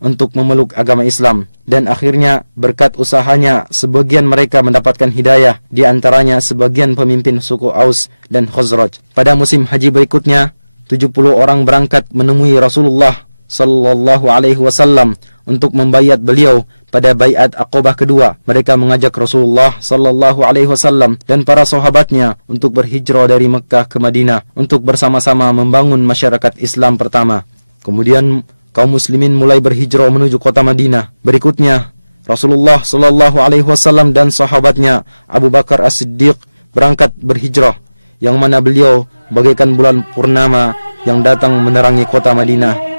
untuk memeluk agama Islam. Dan akhirnya berkat usahanya sebagian mereka mendapatkan hidayah, di antaranya sebagian pemimpin suku Aus dan Khazraj. Pada musim haji berikutnya 70 orang berangkat menemui Rasulullah sallallahu alaihi wasallam untuk membaiat beliau pada baiat Aqabah kedua. Mereka mengajak Rasulullah sallallahu alaihi wasallam dan para sahabatnya untuk berhijrah dari Mekkah ke Madinah untuk bersama-sama membangun masyarakat Islam pertama. Kemudian kaum muslimin mulai berhijrah menuju kota Madinah. Berikutnya Rasulullah sallallahu alaihi wasallam dan sahabatnya Abu Bakar As-Siddiq berangkat berhijrah, yang mana beliau bagaikan bulan purnama yang datang menerangi kota Madinah.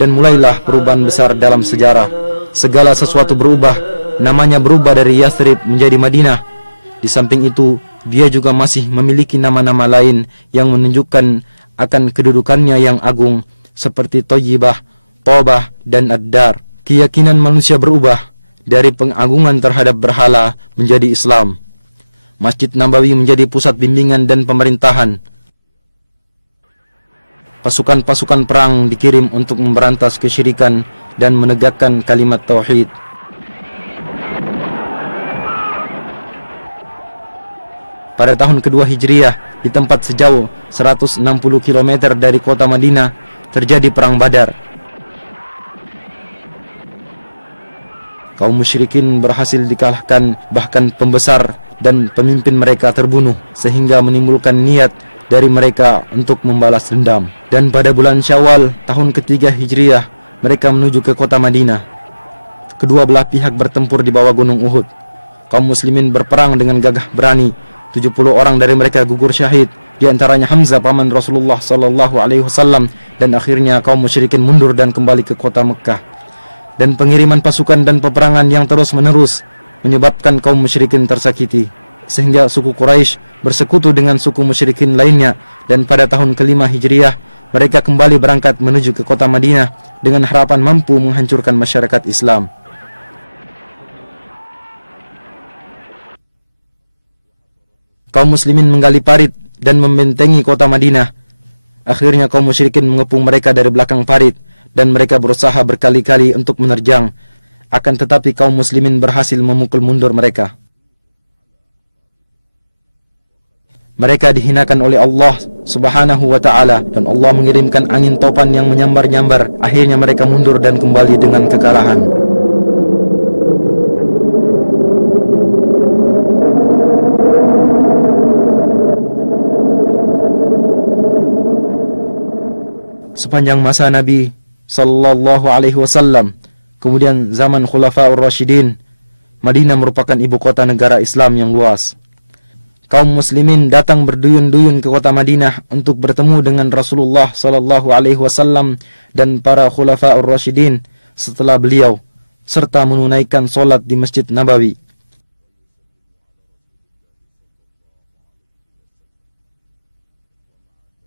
Dan mulailah perubahan besar dalam sejarah. Segala sesuatu berubah. Namanya berubah dari Yathrib menjadi Madinah. Di samping itu, dia juga masih memiliki nama-nama lain yang menunjukkan akan kedudukannya yang agung, seperti Thayyibah, Tobah, dan Ad-Dar. Keyakinan manusia berubah dari pengagungan terhadap berhala menjadi Islam. Masjid Nabawi menjadi pusat bimbingan dan pemerintahan. Pasukan-pasukan perang dikirim untuk memberantas kesyirikan dan menegakkan kalimat tauhid. Pada tahun kedua Hijriah, di tempat sejauh 160 km dari kota Madinah, terjadi perang Badar. Kaum musyrikin berhasil dikalahkan, bahkan pembesar dan pemimpin mereka terbunuh, sehingga menimbulkan niat dari mereka untuk membalas dendam. Dan pada bulan Syawal tahun ketiga Hijriah, mereka menuju ke kota Madinah. Kedua belah pihak bertempur di bawah gunung Uhud. Kaum muslimin berperang dengan gagah berani. 70 orang dari mereka gugur syahid, di antaranya Hamzah paman Rasulullah sallallahu alaihi wasallam. Dan akhirnya kaum musyrikin mundur dan kembali ke kota Mekkah. Dan pengiriman pasukan dan peperangan yang terus-menerus menyebabkan kaum musyrikin tersakiti, sehingga suku Quraisy bersekutu dengan suku musyrikin lainnya. Dan pada tahun kelima Hijriah, mereka kembali berangkat menuju ke kota Madinah dengan harapan mampu menghancurkan masyarakat Islam. Kaum muslimin menggali parit dan membentengi kota Madinah. Akhirnya kaum musyrikin mengepung mereka dari belakang parit, dan mereka berusaha berkali-kali untuk menerjang. Akan tetapi kaum muslimin berhasil memukul mundur mereka. Mereka dihinakan oleh Allah subhanahu wa ta'ala, dan Allah mengirimkan angin topan yang menyambar-nyambar. Akhirnya mereka mundur dan kembali dengan kekalahan. sepanjang masa Nabi sallallahu alaihi wasallam, kemudian zaman Khulafaur Rasyidin, Madinah merupakan ibu kota negara Islam yang luas. Kaum muslimin datang berduyun-duyun ke kota Madinah untuk bertemu dengan Rasulullah sallallahu alaihi wasallam dan para Khulafaur Rasyidin setelah beliau, serta menunaikan solat di Masjid Nabawi.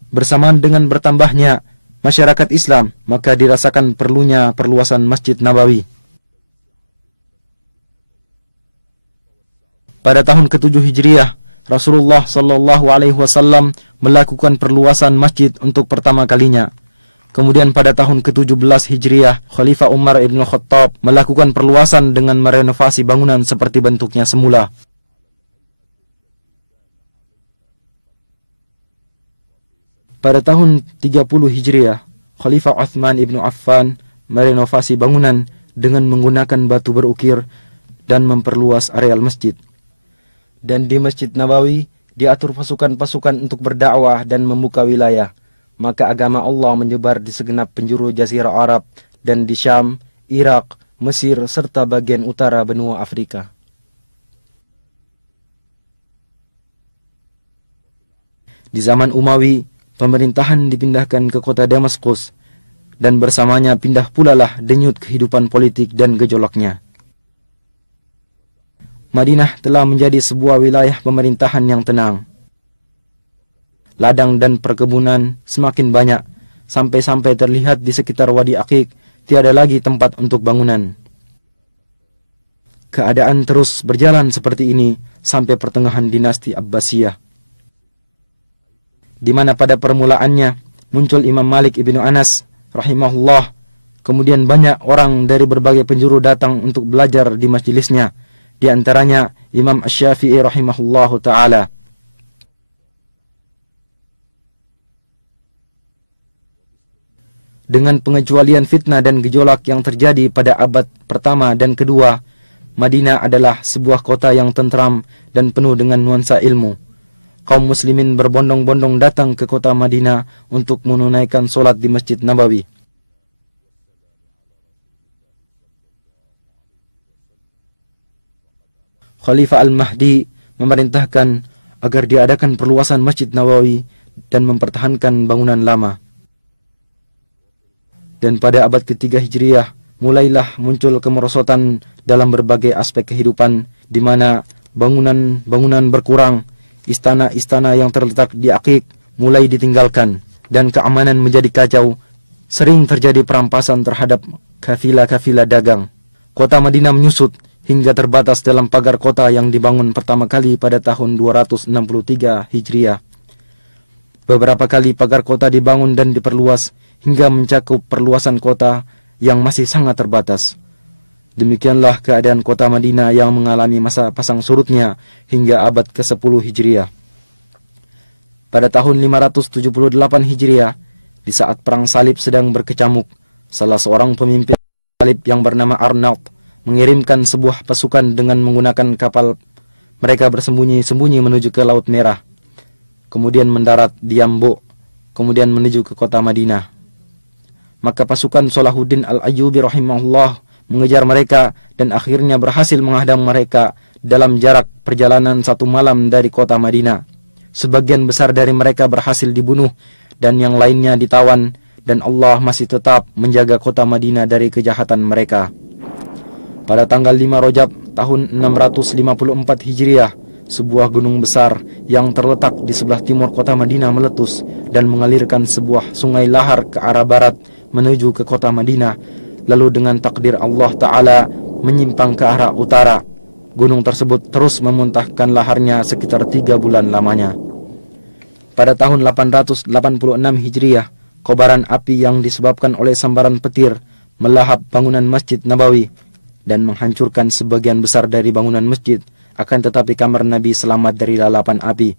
Bersamaan dengan bertambahnya masyarakat Islam, maka dirasakan perlunya perluasan Masjid Nabawi. Pada tahun ke-7 Hijriah, Rasulullah sallallahu alaihi wasallam melakukan perluasan masjid untuk pertama kalinya. Kemudian pada tahun ke-17 Hijriah, Khalifah Umar ibn Khattab melakukan perluasan dengan merenovasi bangunan seperti bentuknya semula. Pada tahun 30 Hijriah, Khalifah Uthman ibn Affan merenovasi bangunan dengan menggunakan batu berukir dan memperluas areal masjid. Dan di Masjid Nabawi diatur pasukan-pasukan untuk berdakwah dan membuka wilayah. Maka agama Allah menyebar di segenap penjuru Jazirah Arab dan di Syam, Irak, Mesir, serta bagian utara benua Afrika. Di zaman Umawi, pemerintahan dipindahkan ke kota Damaskus, dan bersamanya pindah pula lah denyut kehidupan politik dan gejolaknya. Madinah telah menjadi sebuah wilayah pemerintahan yang tenang. Ladang dan perkebunan semakin banyak, sampai-sampai terlihat di sekitar Wadi Aqiq tiada lagi tempat untuk bangunan. Keadaan terus berjalan seperti ini sampai pertengahan dinasti Abbasiyah, di mana pada permulaannya muncul Imam Malik ibnu Anas rahimahullah. Kemudian banyak orang dari berbagai penjuru datang untuk belajar di majelisnya, di antaranya Imam Asy-Syafi'i rahimahullahu ta'ala. Dengan pengecualian fitnah dan gejolak yang terjadi pada abad pertama dan kedua, Madinah adalah sebuah kota yang tentram dan penuh dengan nuansa ilmu. Kaum muslimin berbondong-bondong datang ke kota Madinah untuk menunaikan solat di Masjid Nabawi. Khalifah Al-Mahdi memerintahkan agar diadakan perluasan Masjid Nabawi dan mempertahankan bangunan lama. Dan pada abad ketiga Hijriah, mulailah muncul kemerosotan dalam berbagai aspek kehidupan, di mana bangunan-bangunan berkurang, istana-istana yang terletak di Aqiq mulai ditinggalkan, dan keamanan menjadi kacau. Sering terjadi perampasan terhadap kafilah-kafilah dagang. Kota Madinah menyusut hingga terbatas dalam pagar kota yang dibangun pertama kali pada tahun 263 Hijriah. Beberapa kali pagar kota dibangun dan diperluas hingga mencakup perluasan kota yang masih sangat terbatas. Demikianlah keadaan kota Madinah yang mengalami masa pasang surutnya hingga abad ke-10 Hijriah. Pada tahun 578 Hijriah, di saat perang salib sedang berkecamuk, salah seorang pemimpin salib yang bernama Arnaud mengirimkan sebuah pasukan dengan menggunakan kapal. Mereka bersembunyi-sembunyi menuju ke Laut Merah, kemudian mendarat di Yambo, kemudian menuju ke kota Madinah. Maka pasukan Salahuddin Al-Ayyubi rahimahullah mengejar mereka dan akhirnya berhasil menghadang mereka dalam jarak perjalanan 1 malam dari kota Madinah. Sebagian besar dari mereka berhasil dibunuh dan yang lainnya ditawan, dan Allah masih tetap menjaga kota Madinah dari kejahatan mereka. Pada tanggal 5 Rajab tahun 654 Hijriah, sebuah gunung besar yang terletak di sebelah timur kota Madinah meletus dan mengalirkan sebuah sungai lahar ke arah barat menuju ke kota Madinah. Lalu dengan takdir Allah Ta'ala menyimpang ke arah utara. Gunung tersebut terus memuntahkan laharnya sekitar 3 bulan lamanya. Pada tahun 886 Hijriah, kobaran api yang disebabkan oleh sambaran petir melahap bangunan Masjid Nabawi dan menghancurkan sebagian besar dari bangunan masjid. Akan tetapi kamar Nabi selamat dari lalapan api.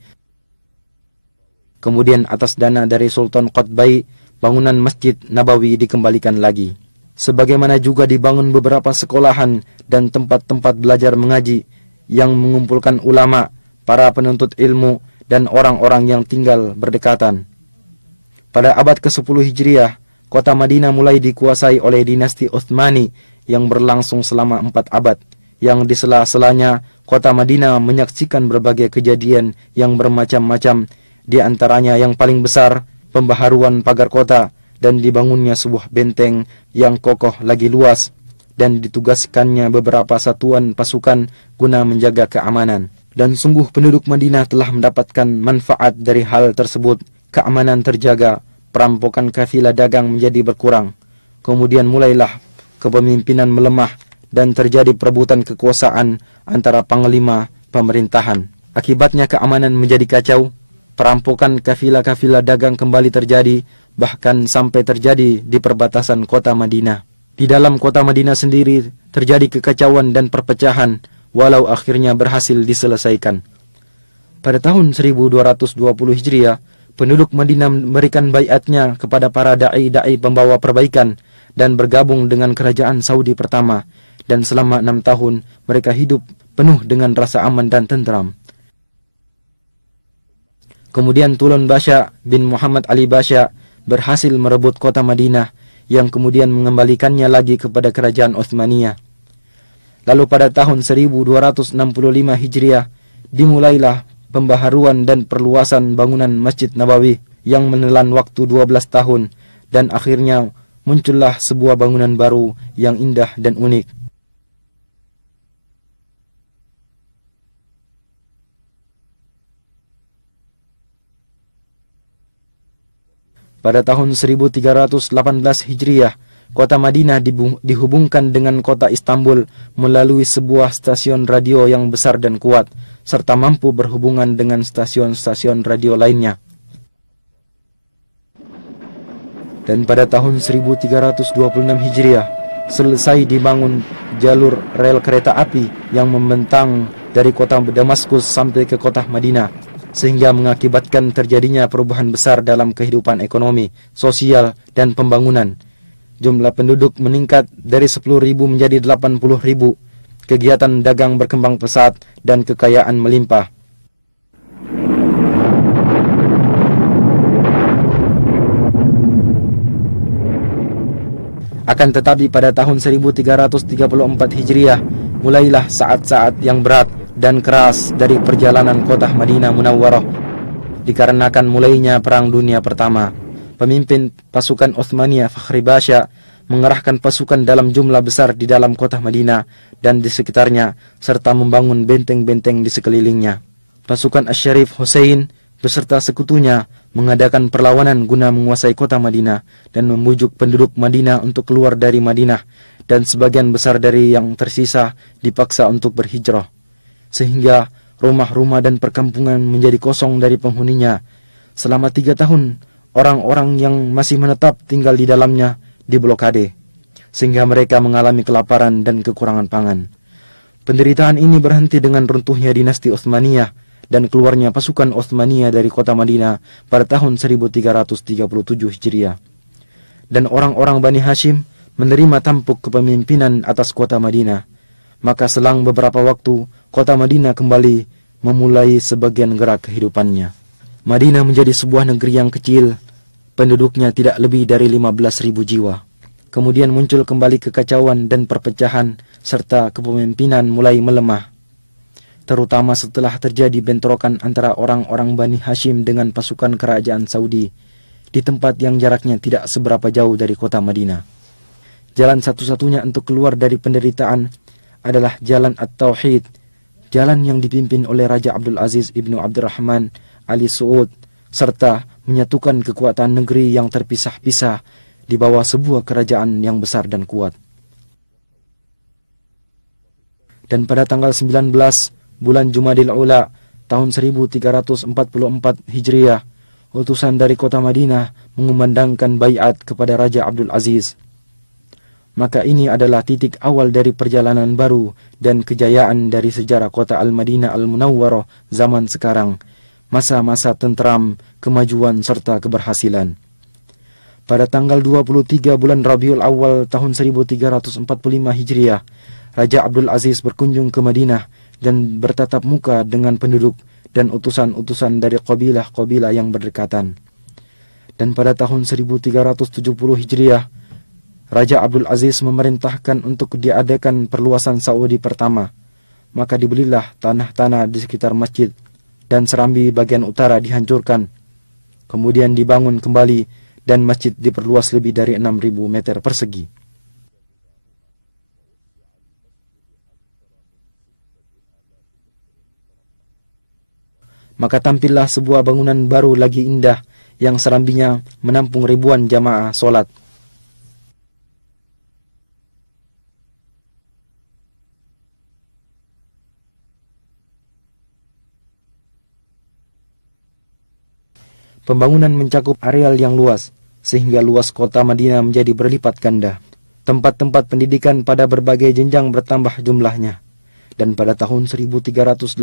Kemudian atas dana dari Sultan Qutbai, bangunan Masjid Nabawi dikembalikan lagi. Sebagaimana juga dibangun beberapa sekolahan dan tempat-tempat belajar mengaji yang mengumpulkan ulama, para penuntut ilmu, dan orang-orang yang tinggal berdekatan. Pada abad ke-10 Hijriah, kota Madinah mulai dikuasai oleh dinasti Utsmani yang berlangsung selama 4 abad, yang di sela-selanya kota Madinah menyaksikan berbagai kejadian yang bermacam-macam, di antaranya yang paling besar, pembaharuan pagar kota dan dibangunnya sebuah benteng yang kokoh lagi luas, dan ditugaskannya beberapa satuan pasukan guna menjaga keamanan. Dan sungguh penduduk Madinah telah mendapatkan manfaat dari hal tersebut. Keamanan terjaga, perampokan kafilah dagang menjadi berkurang. Kemudian mulailah kepemimpinan melemah dan terjadi perebutan kekuasaan antara panglima pemerintahan. Akibatnya keamanan menjadi kacau, perampokan kafilah-kafilah dagang kembali terjadi, bahkan sampai terjadi di perbatasan kota Madinah. Di dalam kota Madinah sendiri terjadi kekacauan dan perpecahan, walau akhirnya berhasil diselesaikan. Pada tahun 1220 Hijriah, penduduk Madinah memberikan baiatnya kepada para da'i-da'i pembawa perbaikan dan bergabung dengan kerajaan Saudi pertama, dan selama 6 tahun mereka hidup penuh dengan rasa aman dan tentram. Kemudian Tulun Basha bin Muhammad Ali Basha berhasil merebut kota Madinah, yang kemudian mengembalikannya lagi kepada kerajaan Utsmaniyah. Lalu pada tahun 1265 Hijriah dimulailah pembaharuan dan perluasan bangunan Masjid Nabawi yang menelan waktu 12 tahun, dan akhirnya muncullah sebuah bangunan baru yang indah dan unik. Pada tahun 1318 Hijriah, kota Madinah dihubungkan dengan kota Istanbul melalui sebuah stasiun radio yang besar dan kuat, serta mampu berhubungan dengan stasiun-stasiun radio lainnya. Dan pada tahun 1326 Hijriah, selesai dibangun jalur rel kereta api yang membentang dari kota Damaskus sampai ke kota Madinah, sehingga mengakibatkan terjadinya perubahan besar dalam kehidupan ekonomi, sosial, dan pembangunan. Jumlah penduduk meningkat dari 10.000 menjadi 80.000. Kegiatan dagang berkembang pesat dan kekayaan melimpah. Akan tetapi pada tahun 1334 Hijriah, mulailah saat-saat yang berat dan keras dari perjalanan kota Madinah Munawwarah, dikarenakan mulainya Perang Dunia Pertama. Pemimpin pasukan Utsmaniyah Fakhri Basha mengerahkan pasukan dalam jumlah besar di dalam kota Madinah dan di sekitarnya, serta membangun benteng-benteng di sekelilingnya. Pasukan Asy-Syarif Hussein beserta sekutunya mengadakan perlawanan guna menguasai kota Madinah dan membujuk penduduk Madinah untuk keluar dari Madinah, dan sebagian besar dari yang tersisa dipaksa untuk berhijrah, sehingga rumah-rumah dan perkampungan menjadi kosong dari penghuninya. Selama 3 tahun, orang-orang yang masih menetap tinggal di dalamnya diblokade, sehingga mereka mengalami kelaparan dan kekurangan pangan. Penderitaan ini berhenti dengan runtuhnya dinasti Utsmaniyah dan keluarnya pasukan Utsmaniyah dari kota Madinah pada tahun 1337 Hijriah. Dan orang-orang Bani Hashim menerima tampuk kepemimpinan atas kota Madinah. Maka selang beberapa waktu, kota Madinah kembali memulai sebagian gerak kehidupannya. Madinah menjadi sebuah negeri yang kecil, penduduknya tidak lebih dari 15.000 jiwa. Kemudian muncul kembali kekacauan dan perpecahan, serta kepemimpinan mulai melemah, terutama setelah terjadi bentrokan antara orang-orang Bani Hashim dengan pasukan kerajaan Saudi di tempat yang jaraknya tidak seberapa jauh dari kota Madinah. Jalan satu-satunya untuk keluar dari penderitaan adalah jalan At-Tauhid, jalan yang dipimpin oleh Raja Abdul Aziz ibnu Abdurrahman Ali Saud, serta menyatukan kekuatan negeri yang terpisah-pisah di bawah sebuah kerajaan yang besar dan kuat. Dan pada tanggal 19 bulan Jumadil Ula tahun 1344 Hijriah, utusan dari kota Madinah mengumandangkan baiat kepada Raja Abdul Aziz. Maka ini adalah titik awal dari perjalanan baru dan kejayaan dari sejarah kota Al-Madinah Al-Munawwarah zaman sekarang, masa-masa tentram, kemajuan serta keberhasilan. Pada tanggal 23 bulan Rabiul Awal tahun 1345 Hijriah, Raja Abdul Aziz berkunjung ke Madinah dan bertatap muka dengan penduduk dan utusan-utusan dari kabilah-kabilah yang berdekatan. Dan pada tahun 1370 Hijriah, Raja Abdul Aziz memerintahkan untuk diadakan perluasan Saudi pertama. Maka dibelilah tanah-tanah di sekitar masjid dan serambi bagian utara dihancurkan. Kemudian dibangun kembali dan masjid diperluas lebih dari 6.000 meter persegi. Maka tampillah sebuah bangunan baru lagi indah yang serambinya menampung ribuan jamaah solat. Pembangunan mencakup areal yang luas, sehingga luas kota Madinah menjadi berlipat ganda. Tempat-tempat pendidikan pada berbagai jenjang bertambah jumlahnya. Dan pada tahun 1381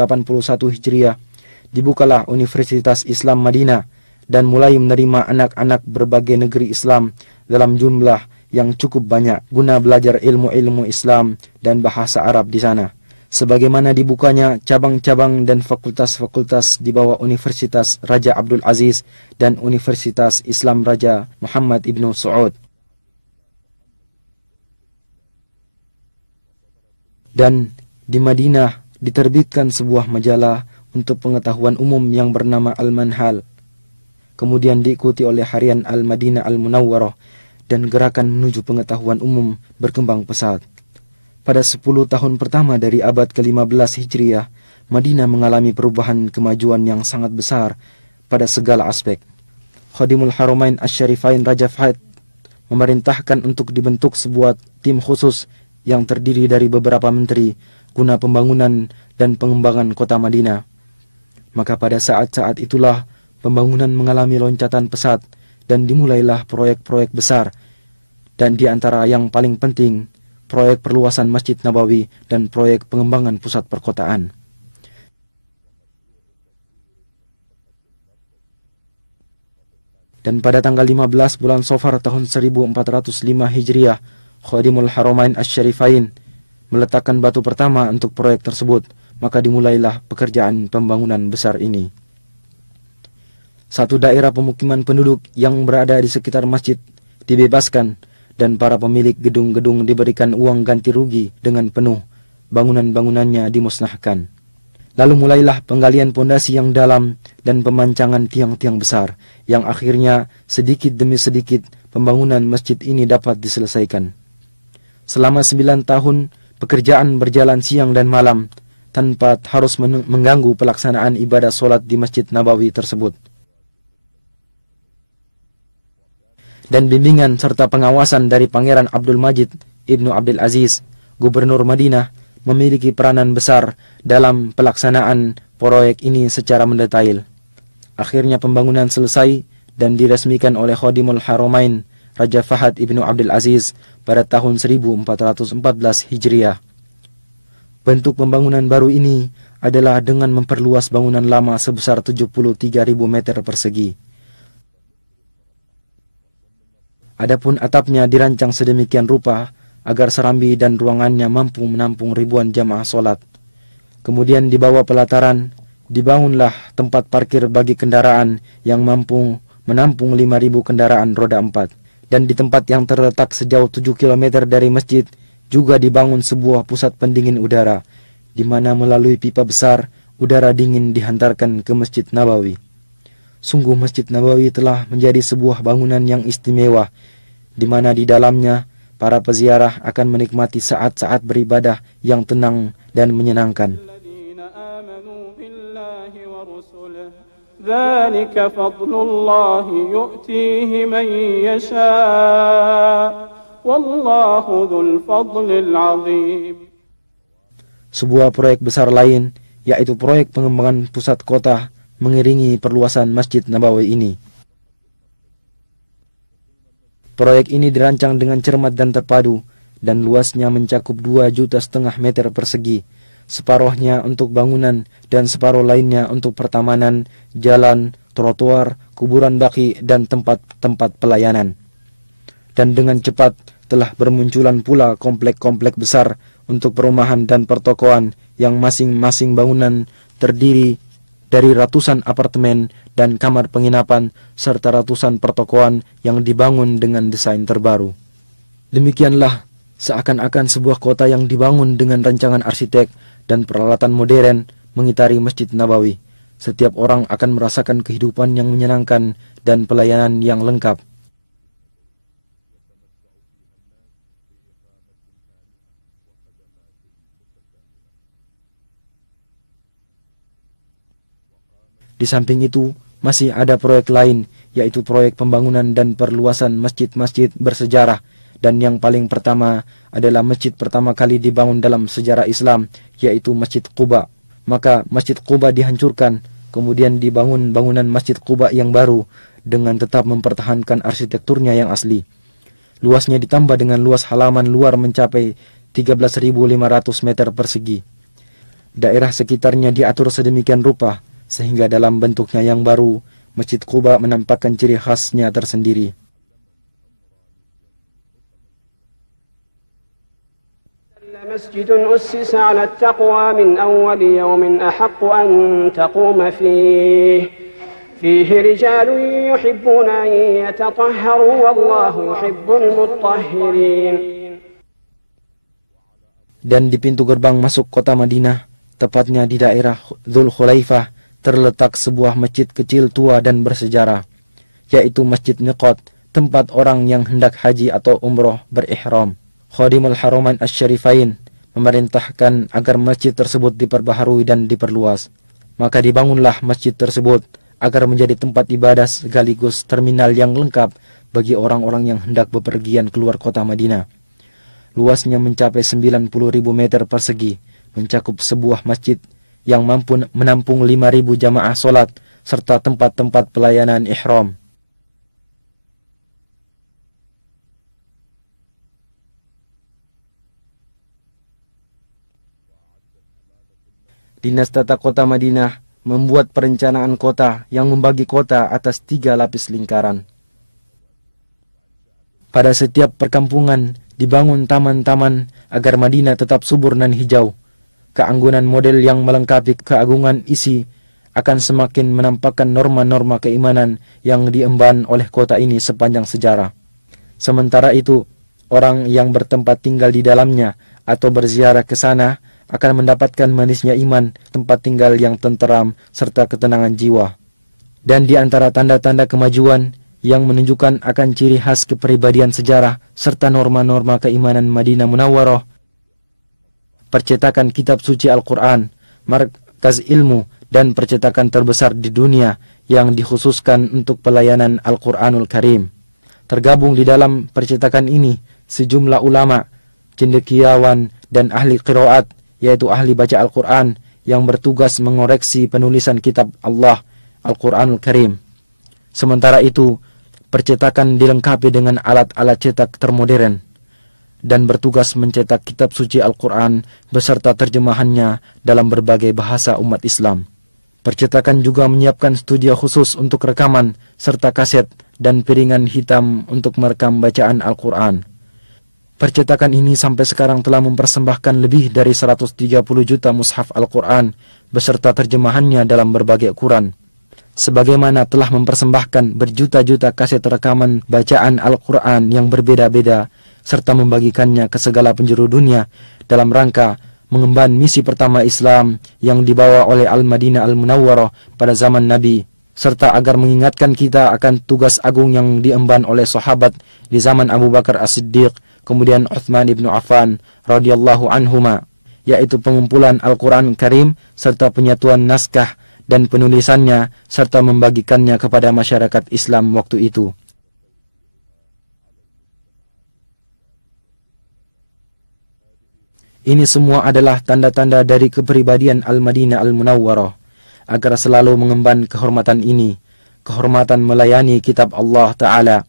Hijriah, dibukalah Universitas Islam Madinah dan mulai menerima anak-anak berbagai negeri Islam dalam jumlah yang cukup banyak guna belajar ilmu-ilmu Islam dan bahasa Arab di sana. Sebagaimana dibukanya cabang-cabang dan fakultas-fakultas di bawah Universitas Raja Abdul Aziz dan Universitas Islam Raja Muhammad Ibn Saud. Dan di Madinah diterbitkan sebuah majalah untuk pengetahuan umum yang bernama Al-Manhal. Kemudian diikuti oleh harian Al-Madinah Al-Munawwarah dan gerakan menuju pengetahuan umum berkembang pesat. Pada 10 tahun pertama dari abad ke-15 Hijriah, Madinah mengalami perubahan kemajuan yang sangat besar pada segala aspek. Khadimul Haramain Asy-Syarifain Raja Fahd memerintahkan untuk dibentuk sebuah tim khusus yang terdiri dari beberapa menteri guna pembangunan dan pengembangan kota Madinah. Maka pada saat-saat itulah pembangunan mengalami loncatan pesat dan dimulailah proyek-proyek besar, dan di antara yang paling penting, proyek perluasan Masjid Nabawi dan proyek pengembangan pusat perkotaan. Dan pada tanggal 15 bulan Safar tahun 1405 Hijriah, Khadimul Haramain Asy-Syarifain meletakkan batu pertama untuk proyek tersebut, maka dimulailah pekerjaan pembangunan besar ini. Satu daerah pemukiman penduduk yang berada di sekitar masjid dibebaskan dan para pemilik gedung-gedung diberikan uang ganti rugi dengan penuh, bangunan-bangunannya dimusnahkan. Lalu mulailah penggalian pondasi yang dalam dan pemancangan tiang-tiang besar, yang akhirnya sedikit demi sedikit pembangunan masjid ini dapat diselesaikan. Selama 9 tahun, pekerjaan berjalan siang dan malam, tanpa harus mengganggu pelaksanaan ibadah solat di Masjid Nabawi tersebut. Dan bimbingan serta pengawasan dari Pangeran Abdul Majid Ibnu Abdul Aziz, Gubernur Madinah, memiliki peranan besar dalam pelaksanaan proyek ini secara mendetail. Akhirnya pembangunan selesai dan diresmikan oleh Khadimul Haramain Raja Fahd Ibnu Abdul Aziz pada tahun 1414 Hijriah. Bentuk pembangunan baru ini adalah dengan memperluas bangunan lama sebesar 73.000 meter persegi. Adapun atapnya dirancang sedemikian rupa agar serambi dan ruangannya mampu menampung ribuan jamaah solat. Kemudian di bawah pelataran dibangunlah tempat parkir bagi kendaraan yang mampu menampung 5.000 kendaraan roda 4. Dan di tempat yang terletak sejauh 7 km dari masjid juga dibangun sebuah pusat pendingin udara, di mana melalui pipa besar udara dingin dihantarkan ke Masjid Nabawi. Sungguh Masjid Nabawi telah menjadi sebuah bangunan yang istimewa, di mana di dalamnya para peziarah akan menikmati saat-saat beribadah yang tenang dan menyenangkan. Sebuah proyek besar lain, yaitu proyek pengembangan pusat kota, mengiringi perluasan Masjid Nabawi ini. Proyek ini dirancang dengan cermat dan terpadu, dan luasnya mencakup 2,5 juta meter persegi, separuhnya untuk bangunan dan separuh lainnya untuk pertamanan, jalan, trotoar, kuburan baki, dan tempat-tempat pelayanan. Dan dengan cepat telah bermunculan pula komplek-komplek besar untuk perumahan dan pertokoan yang masing-masing bangunan terdiri dari ratusan apartemen dan kamar penginapan serta ratusan pertokoan yang dibangun dengan desain terbaru. Demikianlah seakan-akan sebuah kota yang dibangun dengan rancangan arsitek dan peralatan modern mengitari Masjid Nabawi. Setiap orang akan merasakan kehidupan yang menyenangkan dan pelayanan yang lengkap. Di samping itu, masih ada proyek lain, yaitu proyek pembangunan dan perluasan masjid-masjid bersejarah. Dan yang paling pertama adalah masjid pertama kali dibangun dalam sejarah Islam, yaitu Masjid Quba. Maka Masjid Quba dihancurkan, kemudian dibangun bangunan Masjid Quba yang baru dengan tetap mempertahankan arsitekturnya yang asli. Luasnya ditambah dengan luas halaman luar mencapai 13.500 meter persegi. Daerah sekitarnya diatur sedemikian rupa, sehingga dalam bentuknya yang baru, Masjid Quba menampakkan ciri khasnya tersendiri. مسجد أسس على التقوى من أول يوم أحق أن تقوم فيه رجال يحبون أن يتطهروا والله يحب المطهرين. Dan di pintu gerbang masuk kota Madinah, tepatnya di daerah Dzul Khulaifah, terletak sebuah masjid kecil tua dan bersejarah, yaitu Masjid Miqat, tempat orang yang hendak haji atau umroh berihram. Khadimul Haramain Asy-Syarifain memerintahkan agar masjid tersebut diperbaharui dan diperluas. Maka dibangunlah masjid tersebut agar menjadi tempat ibadah sekaligus terminal yang lengkap bagi orang-orang yang hendak bepergian keluar kota Madinah. Luasnya mencapai 90.000 meter persegi, mencakup sebuah masjid yang mampu menampung 5.000 jamaah solat serta tempat-tempat pelayanan ihram. Dinas Tata Kota Madinah membuat perencanaan kota yang membagi kota atas 3 lapis lingkaran. Pada setiap perkampungan dibangun taman-taman agar Madinah tetap subur dan hijau. Keanggunan model yang melengkapi keagungan isi akan semakin menampakkan norma-norma keimanan yang diemban oleh kota ini sepanjang sejarah. Sementara itu, orang yang bertempat tinggal di dalamnya atau berziarah ke sana akan mendapatkan manisnya iman, tempat tinggal yang tenteram, serta ketenangan jiwa. Dan di antara tanda-tanda kemajuan yang menunjukkan akan ciri khas kepribadian sejarah serta norma-norma keimanan Madinah Munawwarah, percetakan kitab suci Al-Quran, markaz ilmu dan percetakan terbesar di dunia yang dikhususkan untuk pelayanan Al-Quranul Karim. Tergabung di dalam percetakan ini sejumlah ulama, cendekiawan dan ahli qiraat, yaitu ahli baca Al-Quran yang bertugas mengoreksi penulisan kitab Allah, Al-Quranul Karim. Sementara itu, percetakan dilengkapi dengan alat-alat cetak termodern dan bertugas mencetak kitab suci Al-Quran beserta terjemahannya dalam berbagai bahasa umat Islam. Percetakan juga menyiapkan studio khusus untuk rekaman serta kaset dan piringan hitam untuk merekam bacaan Al-Quran. Percetakan ini sampai sekarang telah mempersembahkan lebih dari 130 juta mushaf Al-Quran beserta terjemahannya dalam berbagai ukuran. Sebagaimana telah mempersembahkan berjuta-juta kaset rekaman bacaan Al-Quran yang berbeda-beda serta membagikannya ke segala penjuru dunia dalam rangka mengemban misi pertama Islam yang dibawa oleh Al-Madinah Al-Munawwarah pada zaman Nabi, serta agar mengingatkan kita akan tugas agung yang diemban oleh sahabat di zaman Abu Bakar As-Siddiq, kemudian Uthman ibn Affan radhiyallahu anhuma, yaitu pengumpulan Al-Quran Karim serta penyatuan naskah dan penulisannya serta membagikannya kepada masyarakat Islam waktu itu. Ini semua adalah tanda-tanda dari kepribadian Al-Madinah Al-Munawwarah agar selalu mengemban kehormatan ini, kehormatan melayani kitab Allah Ta'ala,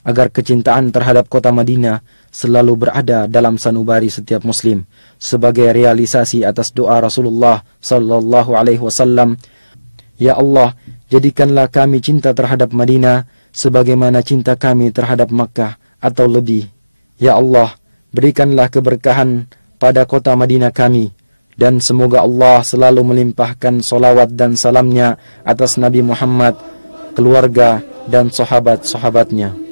agar kecintaan terhadap kota Madinah selalu berada dalam sanubari setiap muslim sebagai realisasi atas doa Rasulullah sallallahu alaihi wasallam, "Ya Allah, jadikanlah kami cinta terhadap Madinah sebagaimana cinta kami terhadap Makkah atau lebih. Ya Allah, berikanlah keberkahan pada kota Madinah kami dan semoga Allah selalu melimpahkan solawat dan salamnya atas Nabi Muhammad, keluarga, dan sahabat-sahabatnya.